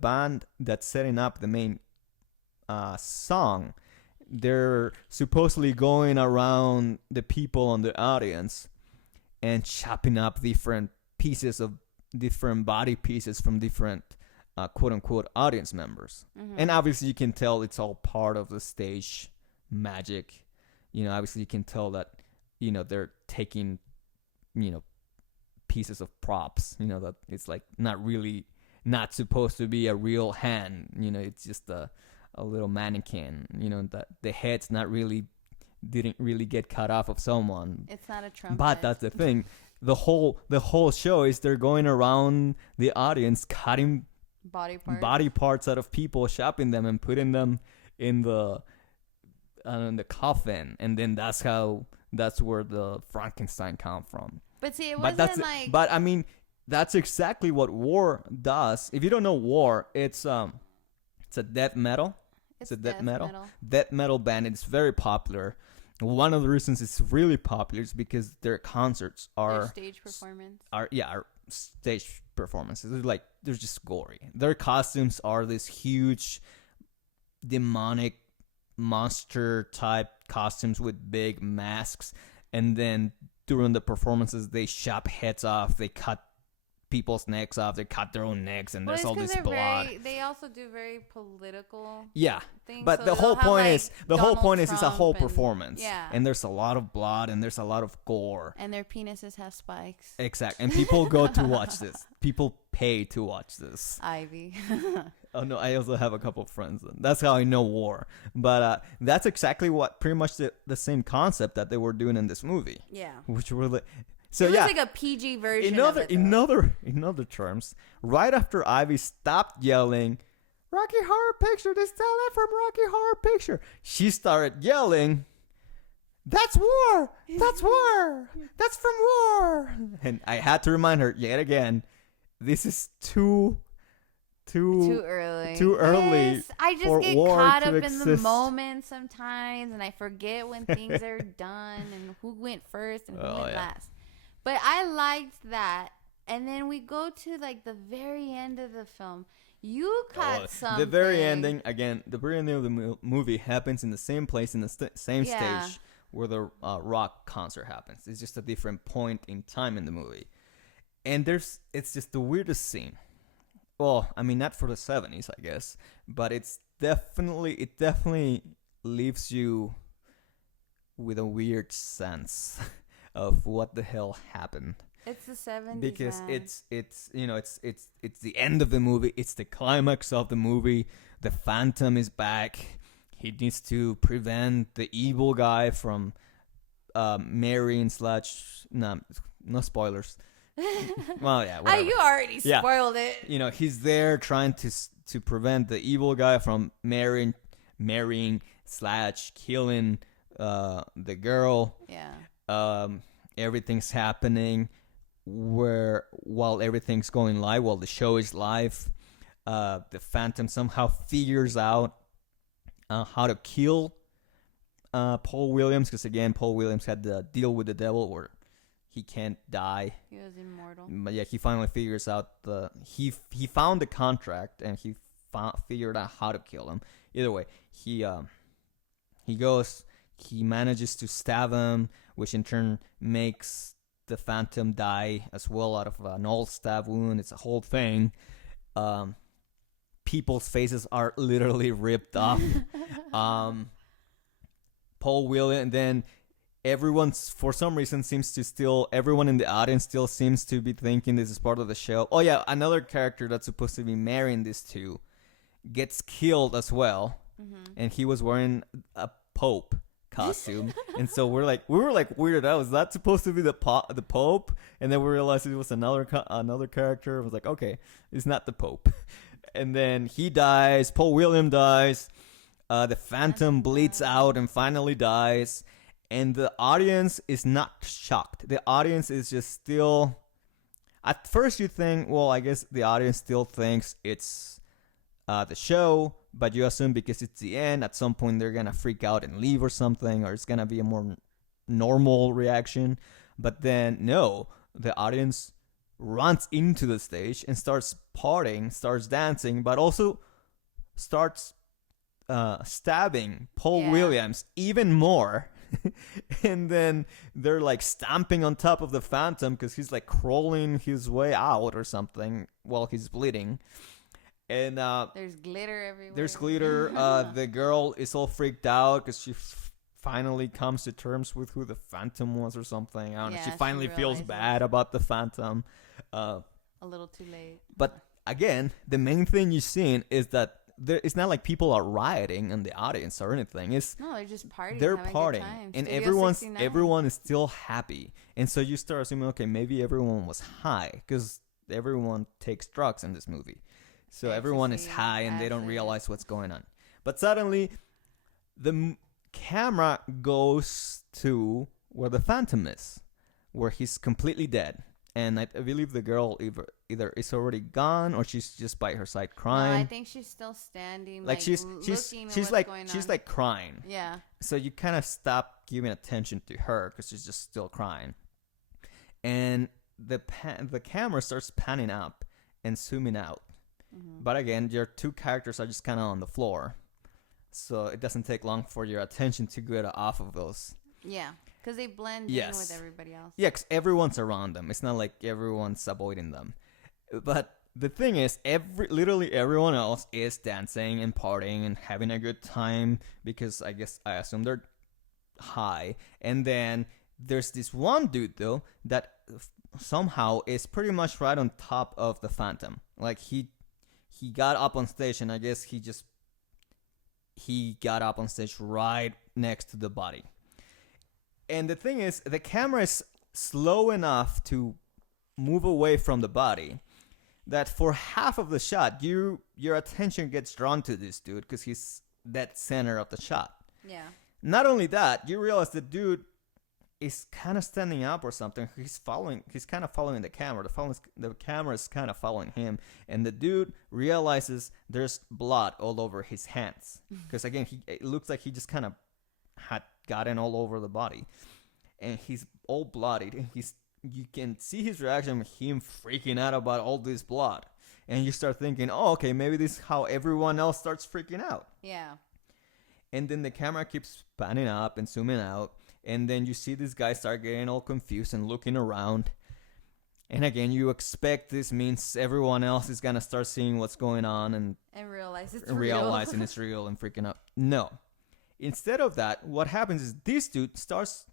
band that's setting up the main song, they're supposedly going around the people on the audience and chopping up different pieces of different body pieces from different quote unquote audience members. And obviously you can tell it's all part of the stage magic. Obviously you can tell that they're taking pieces of props, that it's like not supposed to be a real hand, it's just a little mannequin, that the head's didn't really get cut off of someone. It's not a trumpet. But that's the thing. The whole show is they're going around the audience cutting body parts out of people, chopping them and putting them in the coffin, and then that's where the Frankenstein come from. But see, it wasn't like. But I mean, that's exactly what War does. If you don't know War, it's a death metal. It's a death metal band. It's very popular. One of the reasons it's really popular is because their concerts their stage performance. Are stage performances. They're just gory. Their costumes are this huge demonic monster type costumes with big masks, and then during the performances they chop heads off, they cut people's necks off, they cut their own necks, and there's all this blood. They also do very political things. But so the whole point is it's a whole Trump performance. Yeah. And there's a lot of blood and there's a lot of gore. And their penises have spikes. Exactly. And people go to watch this. People pay to watch this. Ivy. Oh no, I also have a couple of friends. That's how I know War. But that's exactly what pretty much the same concept that they were doing in this movie. Yeah. Which were so it was like a PG version of it. In other terms, right after Ivy stopped yelling, "Rocky Horror Picture, they stole that from Rocky Horror Picture," she started yelling, "That's War! That's War! That's from War!" And I had to remind her yet again, this is too early. Yes, I just get caught up exist. in the moment sometimes, and I forget when things are done and who went first and who went last. But I liked that. And then we go to like the very end of the film. You caught something. The very ending, again, the very ending of the movie happens in the same place, in the same stage where the rock concert happens. It's just a different point in time in the movie. And it's just the weirdest scene. Well, I mean, not for the 70s, I guess. But it definitely leaves you with a weird sense of what the hell happened. It's the 70s, Because man. it's the end of the movie. It's the climax of the movie. The Phantom is back. He needs to prevent the evil guy from marrying / no spoilers. Well, yeah, whatever. You already Yeah. spoiled it. He's there trying to prevent the evil guy from marrying / killing the girl. Yeah. Everything's happening while everything's going live, while the show is live, the Phantom somehow figures out how to kill Paul Williams, because again, Paul Williams had the deal with the devil where he can't die. He was immortal. But yeah, he finally figures out he found the contract, and he figured out how to kill him. Either way, he manages to stab him, which in turn makes the Phantom die as well out of an old stab wound. It's a whole thing. People's faces are literally ripped off. Paul Williams, and then everyone, for some reason, everyone in the audience still seems to be thinking this is part of the show. Oh yeah, another character that's supposed to be marrying these two gets killed as well, and he was wearing a Pope costume, and so we were like weirded out. Was that supposed to be the Pope? And then we realized it was another character. I was like, okay, it's not the Pope. And then he dies. Paul William dies. The Phantom bleeds out and finally dies. And the audience is not shocked. The audience is just still. At first, you think, well, I guess the audience still thinks it's the show, but you assume because it's the end, at some point they're gonna freak out and leave or something, or it's gonna be a more normal reaction. But then, no, the audience runs into the stage and starts partying, starts dancing, but also starts stabbing Paul Williams even more. And then they're like stamping on top of the Phantom because he's like crawling his way out or something while he's bleeding. And there's glitter everywhere. There's glitter. The girl is all freaked out because she finally comes to terms with who the Phantom was or something. I don't know. She finally feels bad about the Phantom. A little too late. But again, the main thing you've seen is that it's not like people are rioting in the audience or anything. No, they're just partying. They're having partying, a good time. and Studio everyone is still happy. And so you start assuming, okay, maybe everyone was high because everyone takes drugs in this movie. So everyone is high and they don't realize what's going on. But suddenly, the camera goes to where the Phantom is, where he's completely dead. And I believe the girl either is already gone or she's just by her side crying. No, I think she's still standing, like she's like crying. Yeah. So you kind of stop giving attention to her because she's just still crying. And the camera starts panning up and zooming out. Mm-hmm. But again, your two characters are just kind of on the floor. So it doesn't take long for your attention to get off of those. Yeah. Because they blend in with everybody else. Yeah, because everyone's around them. It's not like everyone's avoiding them. But the thing is, literally everyone else is dancing and partying and having a good time because I assume they're high. And then there's this one dude, though, that somehow is pretty much right on top of the Phantom. Like, he got up on stage, and I guess he got up on stage right next to the body. And the thing is, the camera is slow enough to move away from the body that for half of the shot, your attention gets drawn to this dude because he's that center of the shot. Yeah. Not only that, you realize the dude is kind of standing up or something. He's kind of following the camera. The camera is kind of following him. And the dude realizes there's blood all over his hands. Because again, it looks like he just kind of had gotten all over the body, and he's all bloodied, and you can see his reaction, him freaking out about all this blood, and you start thinking, oh, okay, maybe this is how everyone else starts freaking out. Yeah. And then the camera keeps panning up and zooming out, and then you see this guy start getting all confused and looking around, and again, you expect this means everyone else is gonna start seeing what's going on and realize it's realizing it's real and freaking out. No. Instead of that, what happens is this dude starts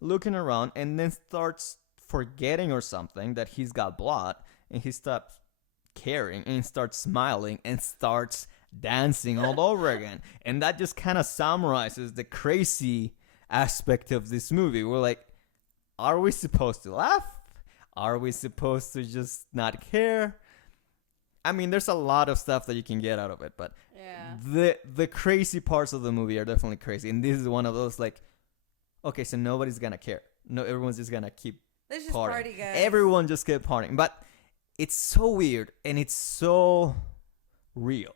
looking around and then starts forgetting or something that he's got blood, and he stops caring and starts smiling and starts dancing all over again. And that just kind of summarizes the crazy aspect of this movie. We're like, are we supposed to laugh? Are we supposed to just not care? I mean, there's a lot of stuff that you can get out of it, but the crazy parts of the movie are definitely crazy. And this is one of those, like, okay, so nobody's gonna care. No, everyone's just gonna keep Let's just partying. party, guys. Everyone just kept partying. But it's so weird and it's so real.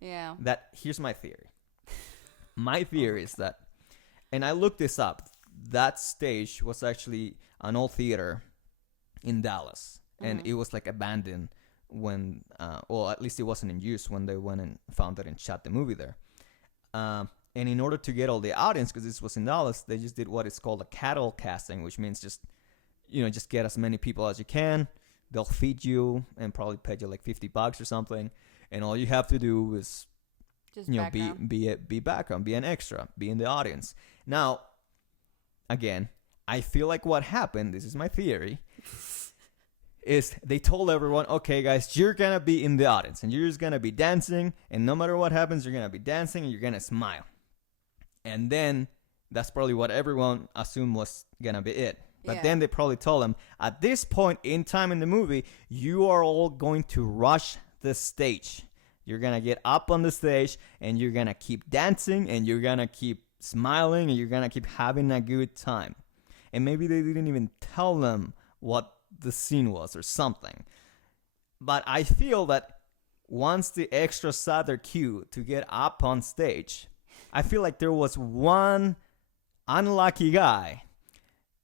Yeah. That here's my theory. My theory is that, and I looked this up, that stage was actually an old theater in Dallas, and it was like abandoned when, well, at least it wasn't in use when they went and found it and shot the movie there. And in order to get all the audience, because this was in Dallas, they just did what is called a cattle casting, which means just, just get as many people as you can. They'll feed you and probably pay you like $50 or something, and all you have to do is, Just be background, be an extra, be in the audience. Now, again, I feel like what happened, this is my theory, is they told everyone, okay, guys, you're going to be in the audience, and you're just going to be dancing, and no matter what happens, you're going to be dancing, and you're going to smile. And then, that's probably what everyone assumed was going to be it. But then they probably told them, at this point in time in the movie, you are all going to rush the stage. You're going to get up on the stage, and you're going to keep dancing, and you're going to keep smiling, and you're going to keep having a good time. And maybe they didn't even tell them what the scene was or something. But I feel that once the extras saw their cue to get up on stage, I feel like there was one unlucky guy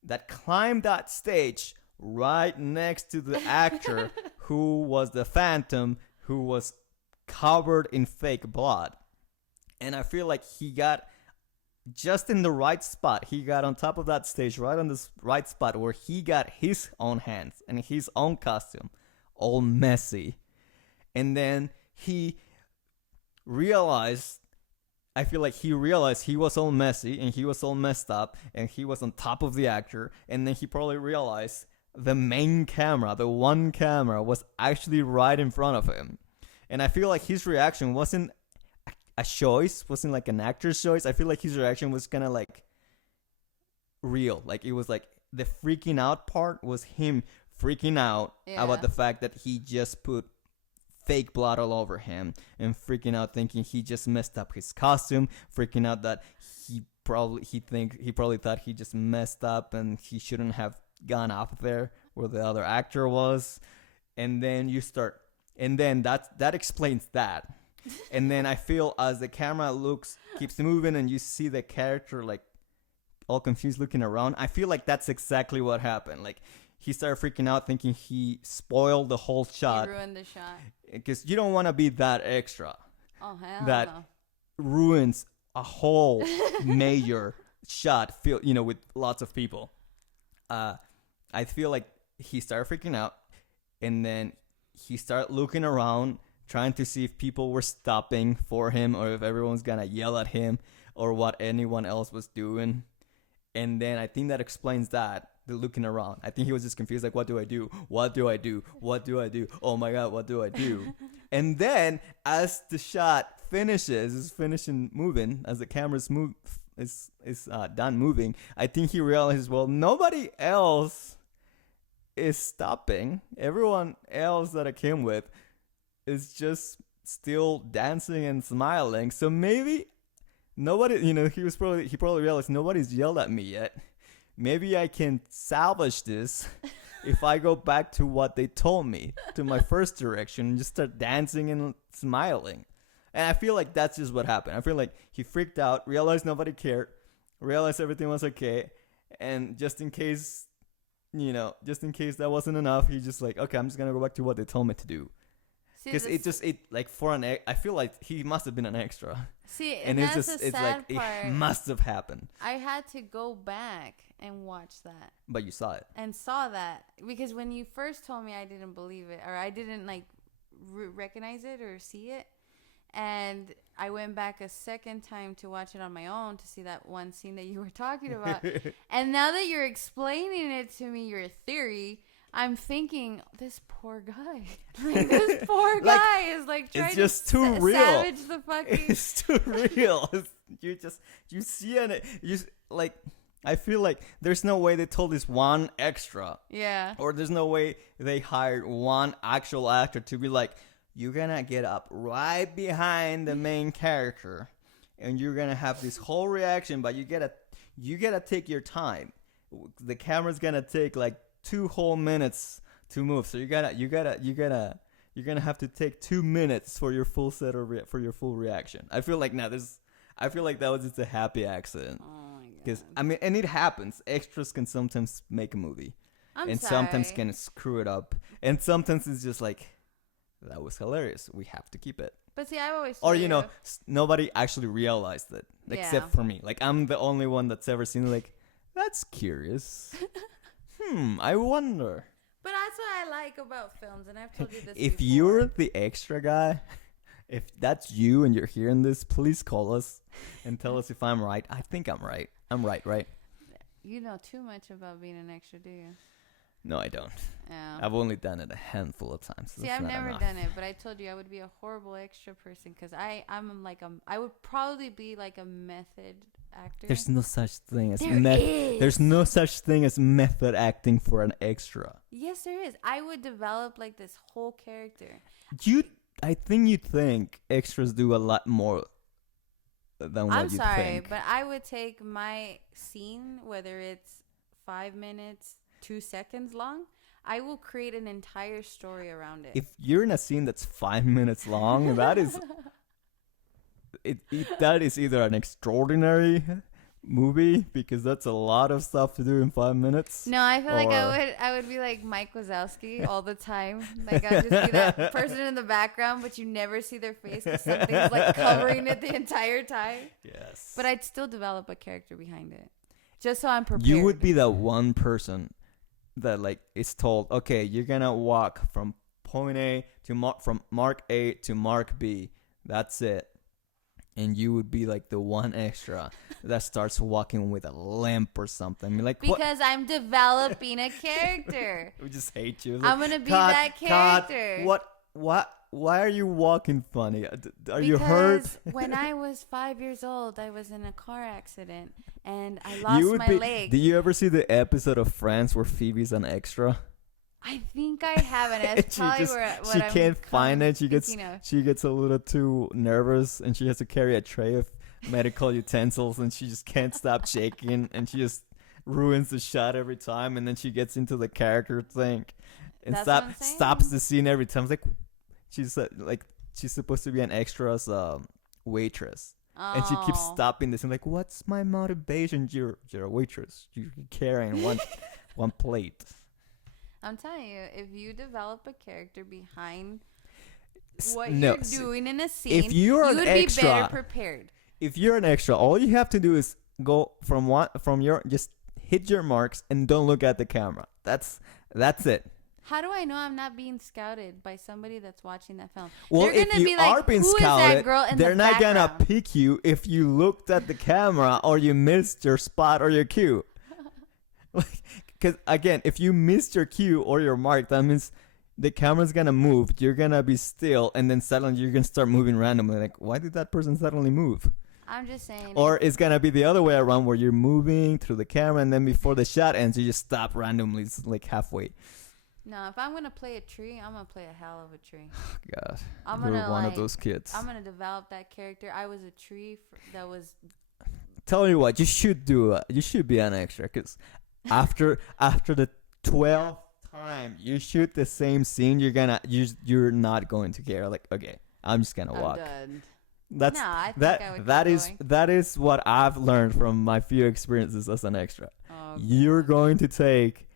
that climbed that stage right next to the actor who was the Phantom, who was covered in fake blood. And I feel like he got just in the right spot. He got on top of that stage, right on this right spot where he got his own hands and his own costume all messy. And then he realized, I feel like he realized he was all messy and he was all messed up and he was on top of the actor. And then he probably realized the main camera, the one camera, was actually right in front of him. And I feel like his reaction wasn't a choice, wasn't like an actor's choice. I feel like his reaction was kind of like real. Like it was like the freaking out part was him freaking out about the fact that he just put fake blood all over him and freaking out thinking he just messed up his costume, freaking out that he probably thought he just messed up and he shouldn't have gone up there where the other actor was. And then that explains that. And then I feel as the camera keeps moving and you see the character like all confused looking around, I feel like that's exactly what happened. Like he started freaking out thinking he spoiled the whole shot. He ruined the shot. Because you don't want to be that extra. Oh, hell that no. ruins a whole major shot with lots of people. I feel like he started freaking out, and then he started looking around, trying to see if people were stopping for him or if everyone's gonna yell at him or what anyone else was doing. And then I think that explains that, the looking around. I think he was just confused, like, what do I do? What do I do? What do I do? Oh my God, what do I do? And then as the shot is finishing moving, as the camera's is done moving, I think he realizes, well, nobody else is stopping. Everyone else that I came with is just still dancing and smiling. So maybe nobody, he probably realized nobody's yelled at me yet. Maybe I can salvage this if I go back to what they told me, to my first direction, and just start dancing and smiling. And I feel like that's just what happened. I feel like he freaked out, realized nobody cared, realized everything was okay, and just in case that wasn't enough, he just like, okay, I'm just gonna go back to what they told me to do. Because I feel like he must have been an extra. See, and that's the sad part. It must have happened. I had to go back and watch that. But you saw it. And saw that. Because when you first told me, I didn't believe it. Or I didn't, recognize it or see it. And I went back a second time to watch it on my own to see that one scene that you were talking about. And now that you're explaining it to me, your theory, I'm thinking, this poor guy. Like, this poor guy is like trying it's just to too real. savage the fucking. It's too real. You see it. Like, I feel like there's no way they told this one extra. Yeah. Or there's no way they hired one actual actor to be like, you're gonna get up right behind the main character, and you're gonna have this whole reaction, but you gotta take your time. The camera's gonna take like 2 whole minutes to move, so you're gonna have to take 2 minutes for your full set or for your full reaction. I feel like that was just a happy accident. Oh my god. Because I mean, and it happens. Extras can sometimes make a movie, and sometimes can screw it up, and sometimes it's just like, that was hilarious. We have to keep it. But see, I've always. Or nobody actually realized it except Yeah. for me. Like, I'm the only one that's ever seen it. Like, that's curious. I wonder. But that's what I like about films, and I've told you this If before. you're the extra guy, if that's you and you're hearing this, please call us and tell us if I'm right. I think I'm right. I'm right? You know too much about being an extra, do you? No, I don't. Yeah. I've only done it a handful of times. So See, that's I've not never enough. done it, but I told you I would be a horrible extra person because I'm like I would probably be like a method actor. There's no such thing as There is. There's no such thing as method acting for an extra. Yes, there is. I would develop like this whole character. I think you think extras do a lot more than what I'm you sorry, think. but I would take my scene, whether it's 5 minutes, 2 seconds long, I will create an entire story around it. If you're in a scene that's 5 minutes long, that is that is either an extraordinary movie, because that's a lot of stuff to do in 5 minutes. No, I feel like or- I would be like Mike Wazowski all the time. Like I'd just be that person in the background, but you never see their face because something's like covering it the entire time. Yes. But I'd still develop a character behind it, just so I'm prepared. You would be that one person that like is told, okay, you're gonna walk from point A to from mark A to mark B. That's it. And you would be like the one extra that starts walking with a limp or something. I mean, like, what? because I'm developing a character. We just hate you. I'm gonna be that character. What? Why are you walking funny? Are you hurt? Because when I was 5 years old, I was in a car accident and I lost my leg. Do you ever see the episode of Friends where Phoebe's an extra? I think I haven't. That's probably what she I'm can't find it. She thinking of. gets a little too nervous, and she has to carry a tray of medical utensils, and she just can't stop shaking, and she just ruins the shot every time. And then she gets into the character thing, and That's what I'm saying. stops the scene every time. It's like she's supposed to be an extra's waitress. And she keeps Oh. stopping this and like, what's my motivation? You're a waitress. You're carrying one plate. I'm telling you, if you develop a character behind what No, you're see, doing in a scene, if you're you an would extra, be better prepared. If you're an extra, all you have to do is go just hit your marks and don't look at the camera. That's it. How do I know I'm not being scouted by somebody that's watching that film? Well, They're if gonna you be like, are being who is that scouted, girl in they're the not gonna background? pick you if you looked at the camera or you missed your spot or your cue. Because again, if you missed your cue or your mark, that means the camera's gonna move. You're gonna be still, and then suddenly you're gonna start moving randomly. Like, why did that person suddenly move? I'm just saying. Or it's gonna be the other way around, where you're moving through the camera, and then before the shot ends, you just stop randomly, like halfway. No, if I'm gonna play a tree, I'm gonna play a hell of a tree. God, I'm you're gonna one of like, those kids. I'm gonna develop that character. I was a tree that was. Tell you what, you should be an extra, because after the 12th time you shoot the same scene, you're not going to care. Like, okay, I'm just gonna walk. Done. That's No, I think I would keep that is what I've learned from my few experiences as an extra. Oh, You're going to take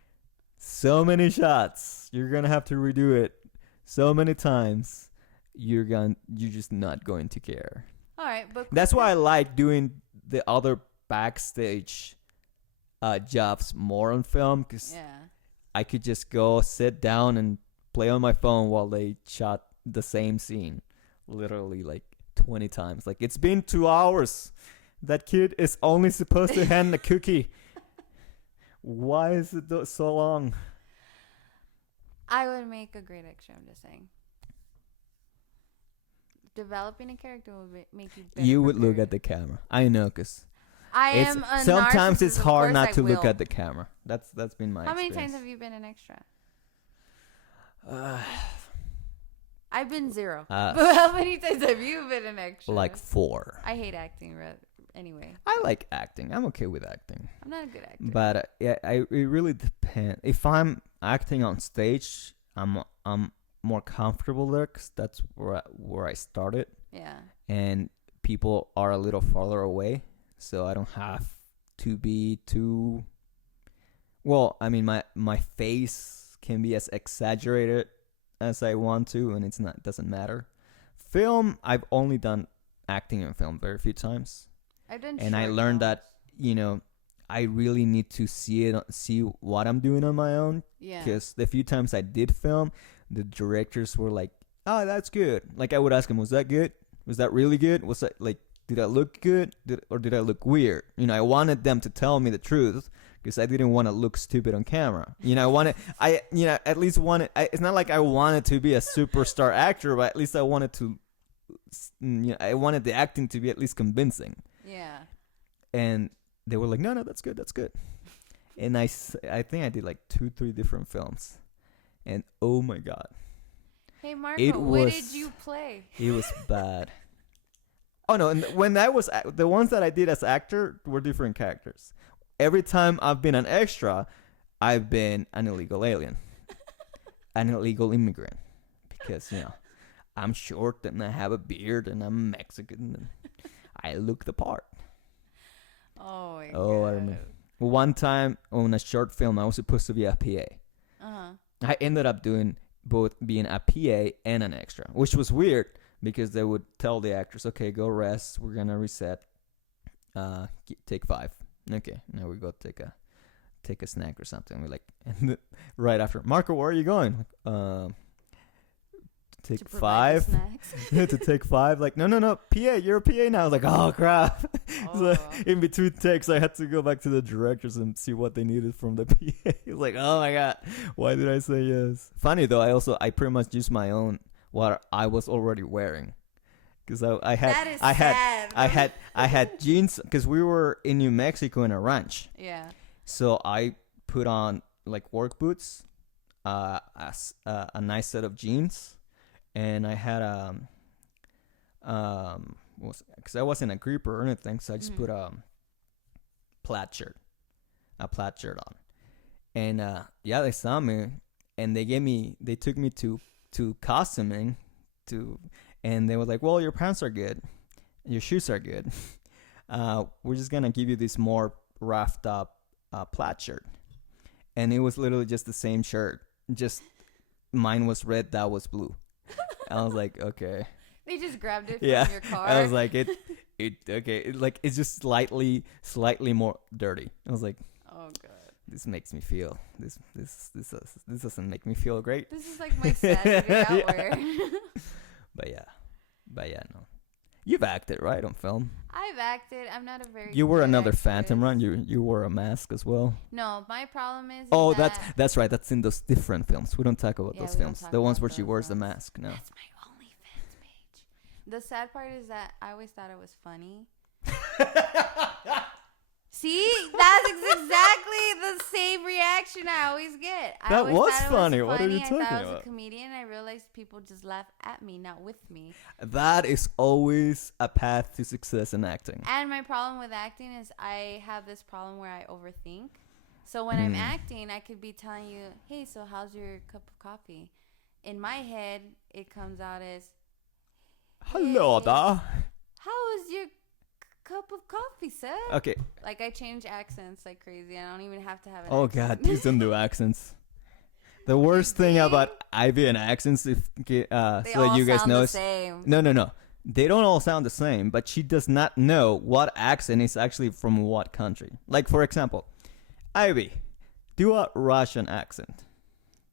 so many shots. You're gonna have to redo it so many times. You're just not going to care. All right, but That's why I like doing the other backstage jobs more on film, because yeah. I could just go sit down and play on my phone while they shot the same scene, literally like 20 times. Like, it's been 2 hours. That kid is only supposed to hand a cookie. Why is it so long? I would make a great extra. I'm just saying. Developing a character would make you better. You would look at the camera. I know, because sometimes it's narcissist, hard not I to look will. at the camera. That's been my How many experience. times have you been an extra? I've been 0. But how many times have you been an extra? Like 4. I hate acting. Anyway, I like acting. I'm okay with acting. I'm not a good actor. But it really depends. If I'm acting on stage, I'm more comfortable there, 'cause that's where I started, Yeah. and people are a little farther away, so I don't have to be too. Well, I mean, my face can be as exaggerated as I want to, and it doesn't matter. Film, I've only done acting in film very few times, I've done. and I short learned films. that I really need to see what I'm doing on my own. Yeah. Because the few times I did film, the directors were like, "Oh, that's good." Like, I would ask them, "Was that good? Was that really good? Was that like, did I look good? Or did I look weird?" I wanted them to tell me the truth, because I didn't want to look stupid on camera. At least wanted. It's not like I wanted to be a superstar actor, but at least I wanted to. I wanted the acting to be at least convincing. Yeah. And they were like, no, that's good. And I think I did like 2-3 different films. And oh my God, Hey Marco, what did you play? it was bad. Oh no, and when I was, the ones that I did as actor were different characters. Every time I've been an extra, I've been an illegal alien. An illegal immigrant. Because, I'm short and I have a beard and I'm Mexican and I look the part. Oh my Oh, God. I remember. One time on a short film, I was supposed to be a PA. I ended up doing both, being a PA and an extra, which was weird because they would tell the actors, "Okay, go rest. We're gonna reset. Take 5." Okay, now we go take a snack or something. We're like, and right after, "Marco, where are you going?" Take To provide the 5. snacks. To take 5. Like, no, PA, you're a PA now. I was like, oh crap. So in between takes, I had to go back to the directors and see what they needed from the PA. It's like, oh my God, why did I say yes? Funny though, I pretty much used my own, what I was already wearing, because I had jeans, because we were in New Mexico in a ranch. Yeah. So I put on like work boots, a nice set of jeans. And I had because I wasn't a creeper or anything, so I just put a plaid shirt on, and they saw me, and they took me to costuming, and they were like, "Well, your pants are good, your shoes are good. We're just gonna give you this more roughed up plaid shirt," and it was literally just the same shirt, just mine was red, that was blue. I was like, okay. They just grabbed it Yeah. from your car. I was like, it's just slightly more dirty. I was like, Oh God. this makes me feel this doesn't make me feel great. This is like my Saturday outwear. But yeah, no. You've acted, right, on film? I've acted. I'm not a very. You were good another actress. Phantom, right? You wore a mask as well. No, my problem is. Oh, that that's right. That's in those different films. We don't talk about Yeah, those we don't films. talk The ones about where she those wears the ones. mask. No. That's my OnlyFans page. The sad part is that I always thought it was funny. See, that's exactly the same reaction I always get. I That always was thought it funny. What are you I talking thought I was about? a comedian. I realized people just laugh at me, not with me. That is always a path to success in acting. And my problem with acting is I have this problem where I overthink. So when I'm acting, I could be telling you, "Hey, so how's your cup of coffee?" In my head, it comes out as, Hello, "Hey, da. how is your cup of coffee, sir?" Okay. Like, I change accents like crazy. I don't even have to have an Oh accent. God, please don't do accents. The worst thing about Ivy and accents, so They that all you guys sound know, the is same. no. They don't all sound the same, but she does not know what accent is actually from what country. Like, for example, Ivy, do a Russian accent.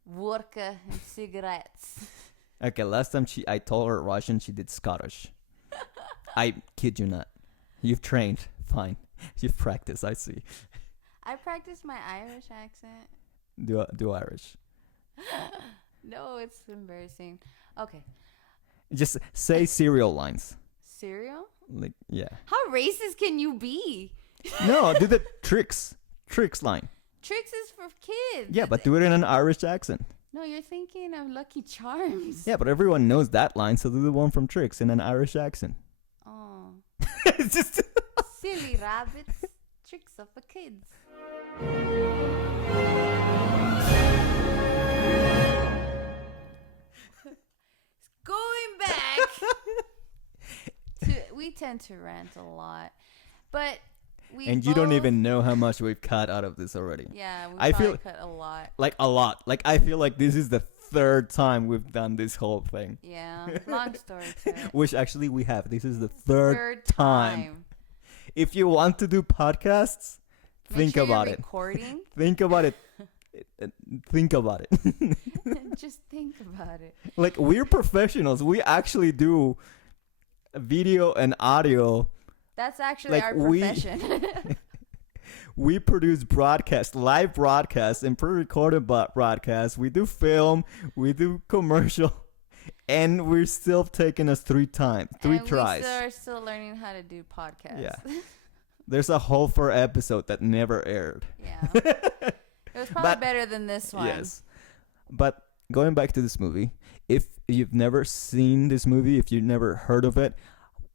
Vodka and cigarettes. Okay, last time I told her Russian, she did Scottish. I kid you not. You've trained. Fine. You've practiced. I see. I practiced my Irish accent. Do Irish. No, it's embarrassing. Okay. Just say cereal lines. Cereal? Like, yeah. How racist can you be? No, do the tricks line. Tricks is for kids. Yeah, but do it in an Irish accent. No, you're thinking of Lucky Charms. Yeah, but everyone knows that line, so do the one from Tricks in an Irish accent. Oh. It's just Silly rabbits. Tricks are for kids. Going back. We tend to rant a lot. But we and you don't even know how much we've cut out of this already. Yeah, we I feel cut a lot. Like a lot. Like I feel like this is the third time we've done this whole thing. Yeah, long story short. Which actually we have. This is the third time. If you want to do podcasts, think about it. Recording. Think about it. Think about it. Just think about it. Like, we're professionals. We actually do video and audio. That's actually Like, our profession. We produce broadcasts, live broadcasts, and pre-recorded broadcasts. We do film. We do commercial. And we're still taking us three tries. We are still learning how to do podcasts. Yeah. There's a whole 4 episode that never aired. Yeah. It was probably better than this one. Yes. But going back to this movie, if you've never seen this movie, if you've never heard of it,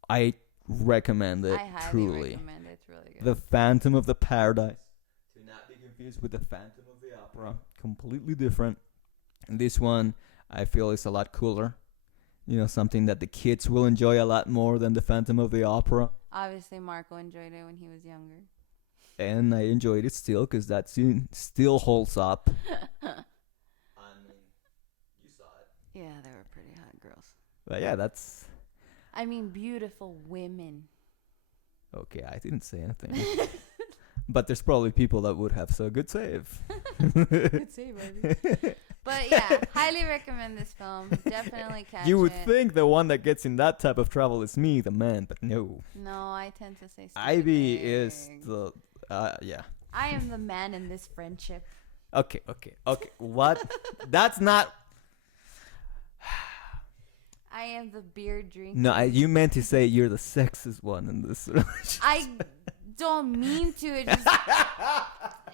I recommend it. I highly truly. recommend it. It's really good. The Phantom of the Paradise. Do not be confused with the Phantom of the Opera. Completely different. And this one, I feel, is a lot cooler. You know, something that the kids will enjoy a lot more than the Phantom of the Opera. Obviously, Marco enjoyed it when he was younger. And I enjoyed it still because that scene still holds up. I mean, you saw it. Yeah, they were pretty hot girls. But yeah, that's... I mean, beautiful women. Okay, I didn't say anything. But there's probably people that would have, so good save. Good save, baby. But yeah, highly recommend this film. Definitely catch it. You would think the one that gets in that type of trouble is me, the man, but no. No, I tend to say stupid Ivy things. is the... yeah. I am the man in this friendship. Okay. What? That's not... I am the beer drinker. No, you meant to say you're the sexist one in this relationship. I don't mean to.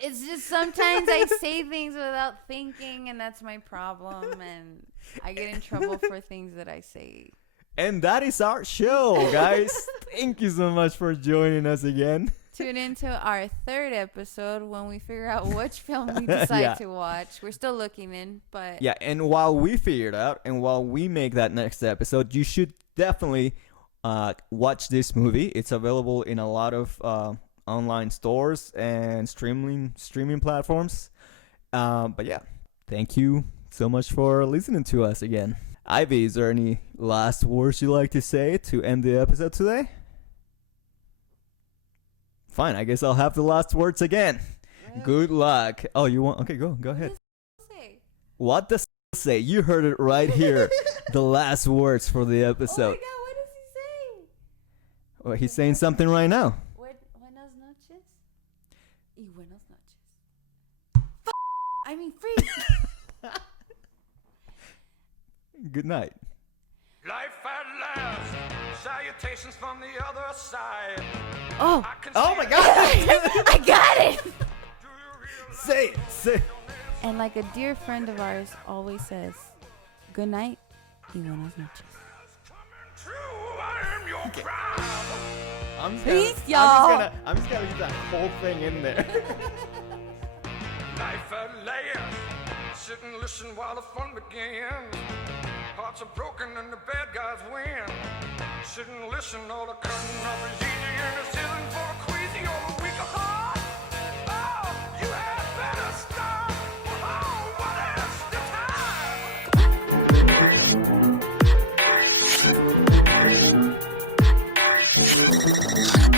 It's just sometimes I say things without thinking, and that's my problem, and I get in trouble for things that I say. And that is our show, guys. Thank you so much for joining us again. Tune into our 3rd episode when we figure out which film we decide to watch. We're still looking in, but... Yeah, and while we figure it out, and while we make that next episode, you should definitely watch this movie. It's available in a lot of online stores and streaming platforms. But yeah, thank you so much for listening to us again. Ivy, is there any last words you'd like to say to end the episode today? Fine, I guess I'll have the last words again. Well, good luck. Oh, you want? Okay, go ahead. What does he say? You heard it right here. The last words for the episode. Oh my God, what does he say? Well, he's saying something right now. Buenas noches. Y buenas noches. I mean, freeze. Good night. Life at last. Salutations from the other side. Oh my God. I got it. Say it. And like a dear friend of ours always says, good night y buenas noches. Okay. Peace, y'all. I'm just gonna get that whole thing in there. Life at last. Sit and listen while the fun begins. Hearts are broken and the bad guys win. Sit and listen, all the cutting up is easy and it's isn't for a queasy or a weak heart. Oh, you had better stop. Oh, what is the time?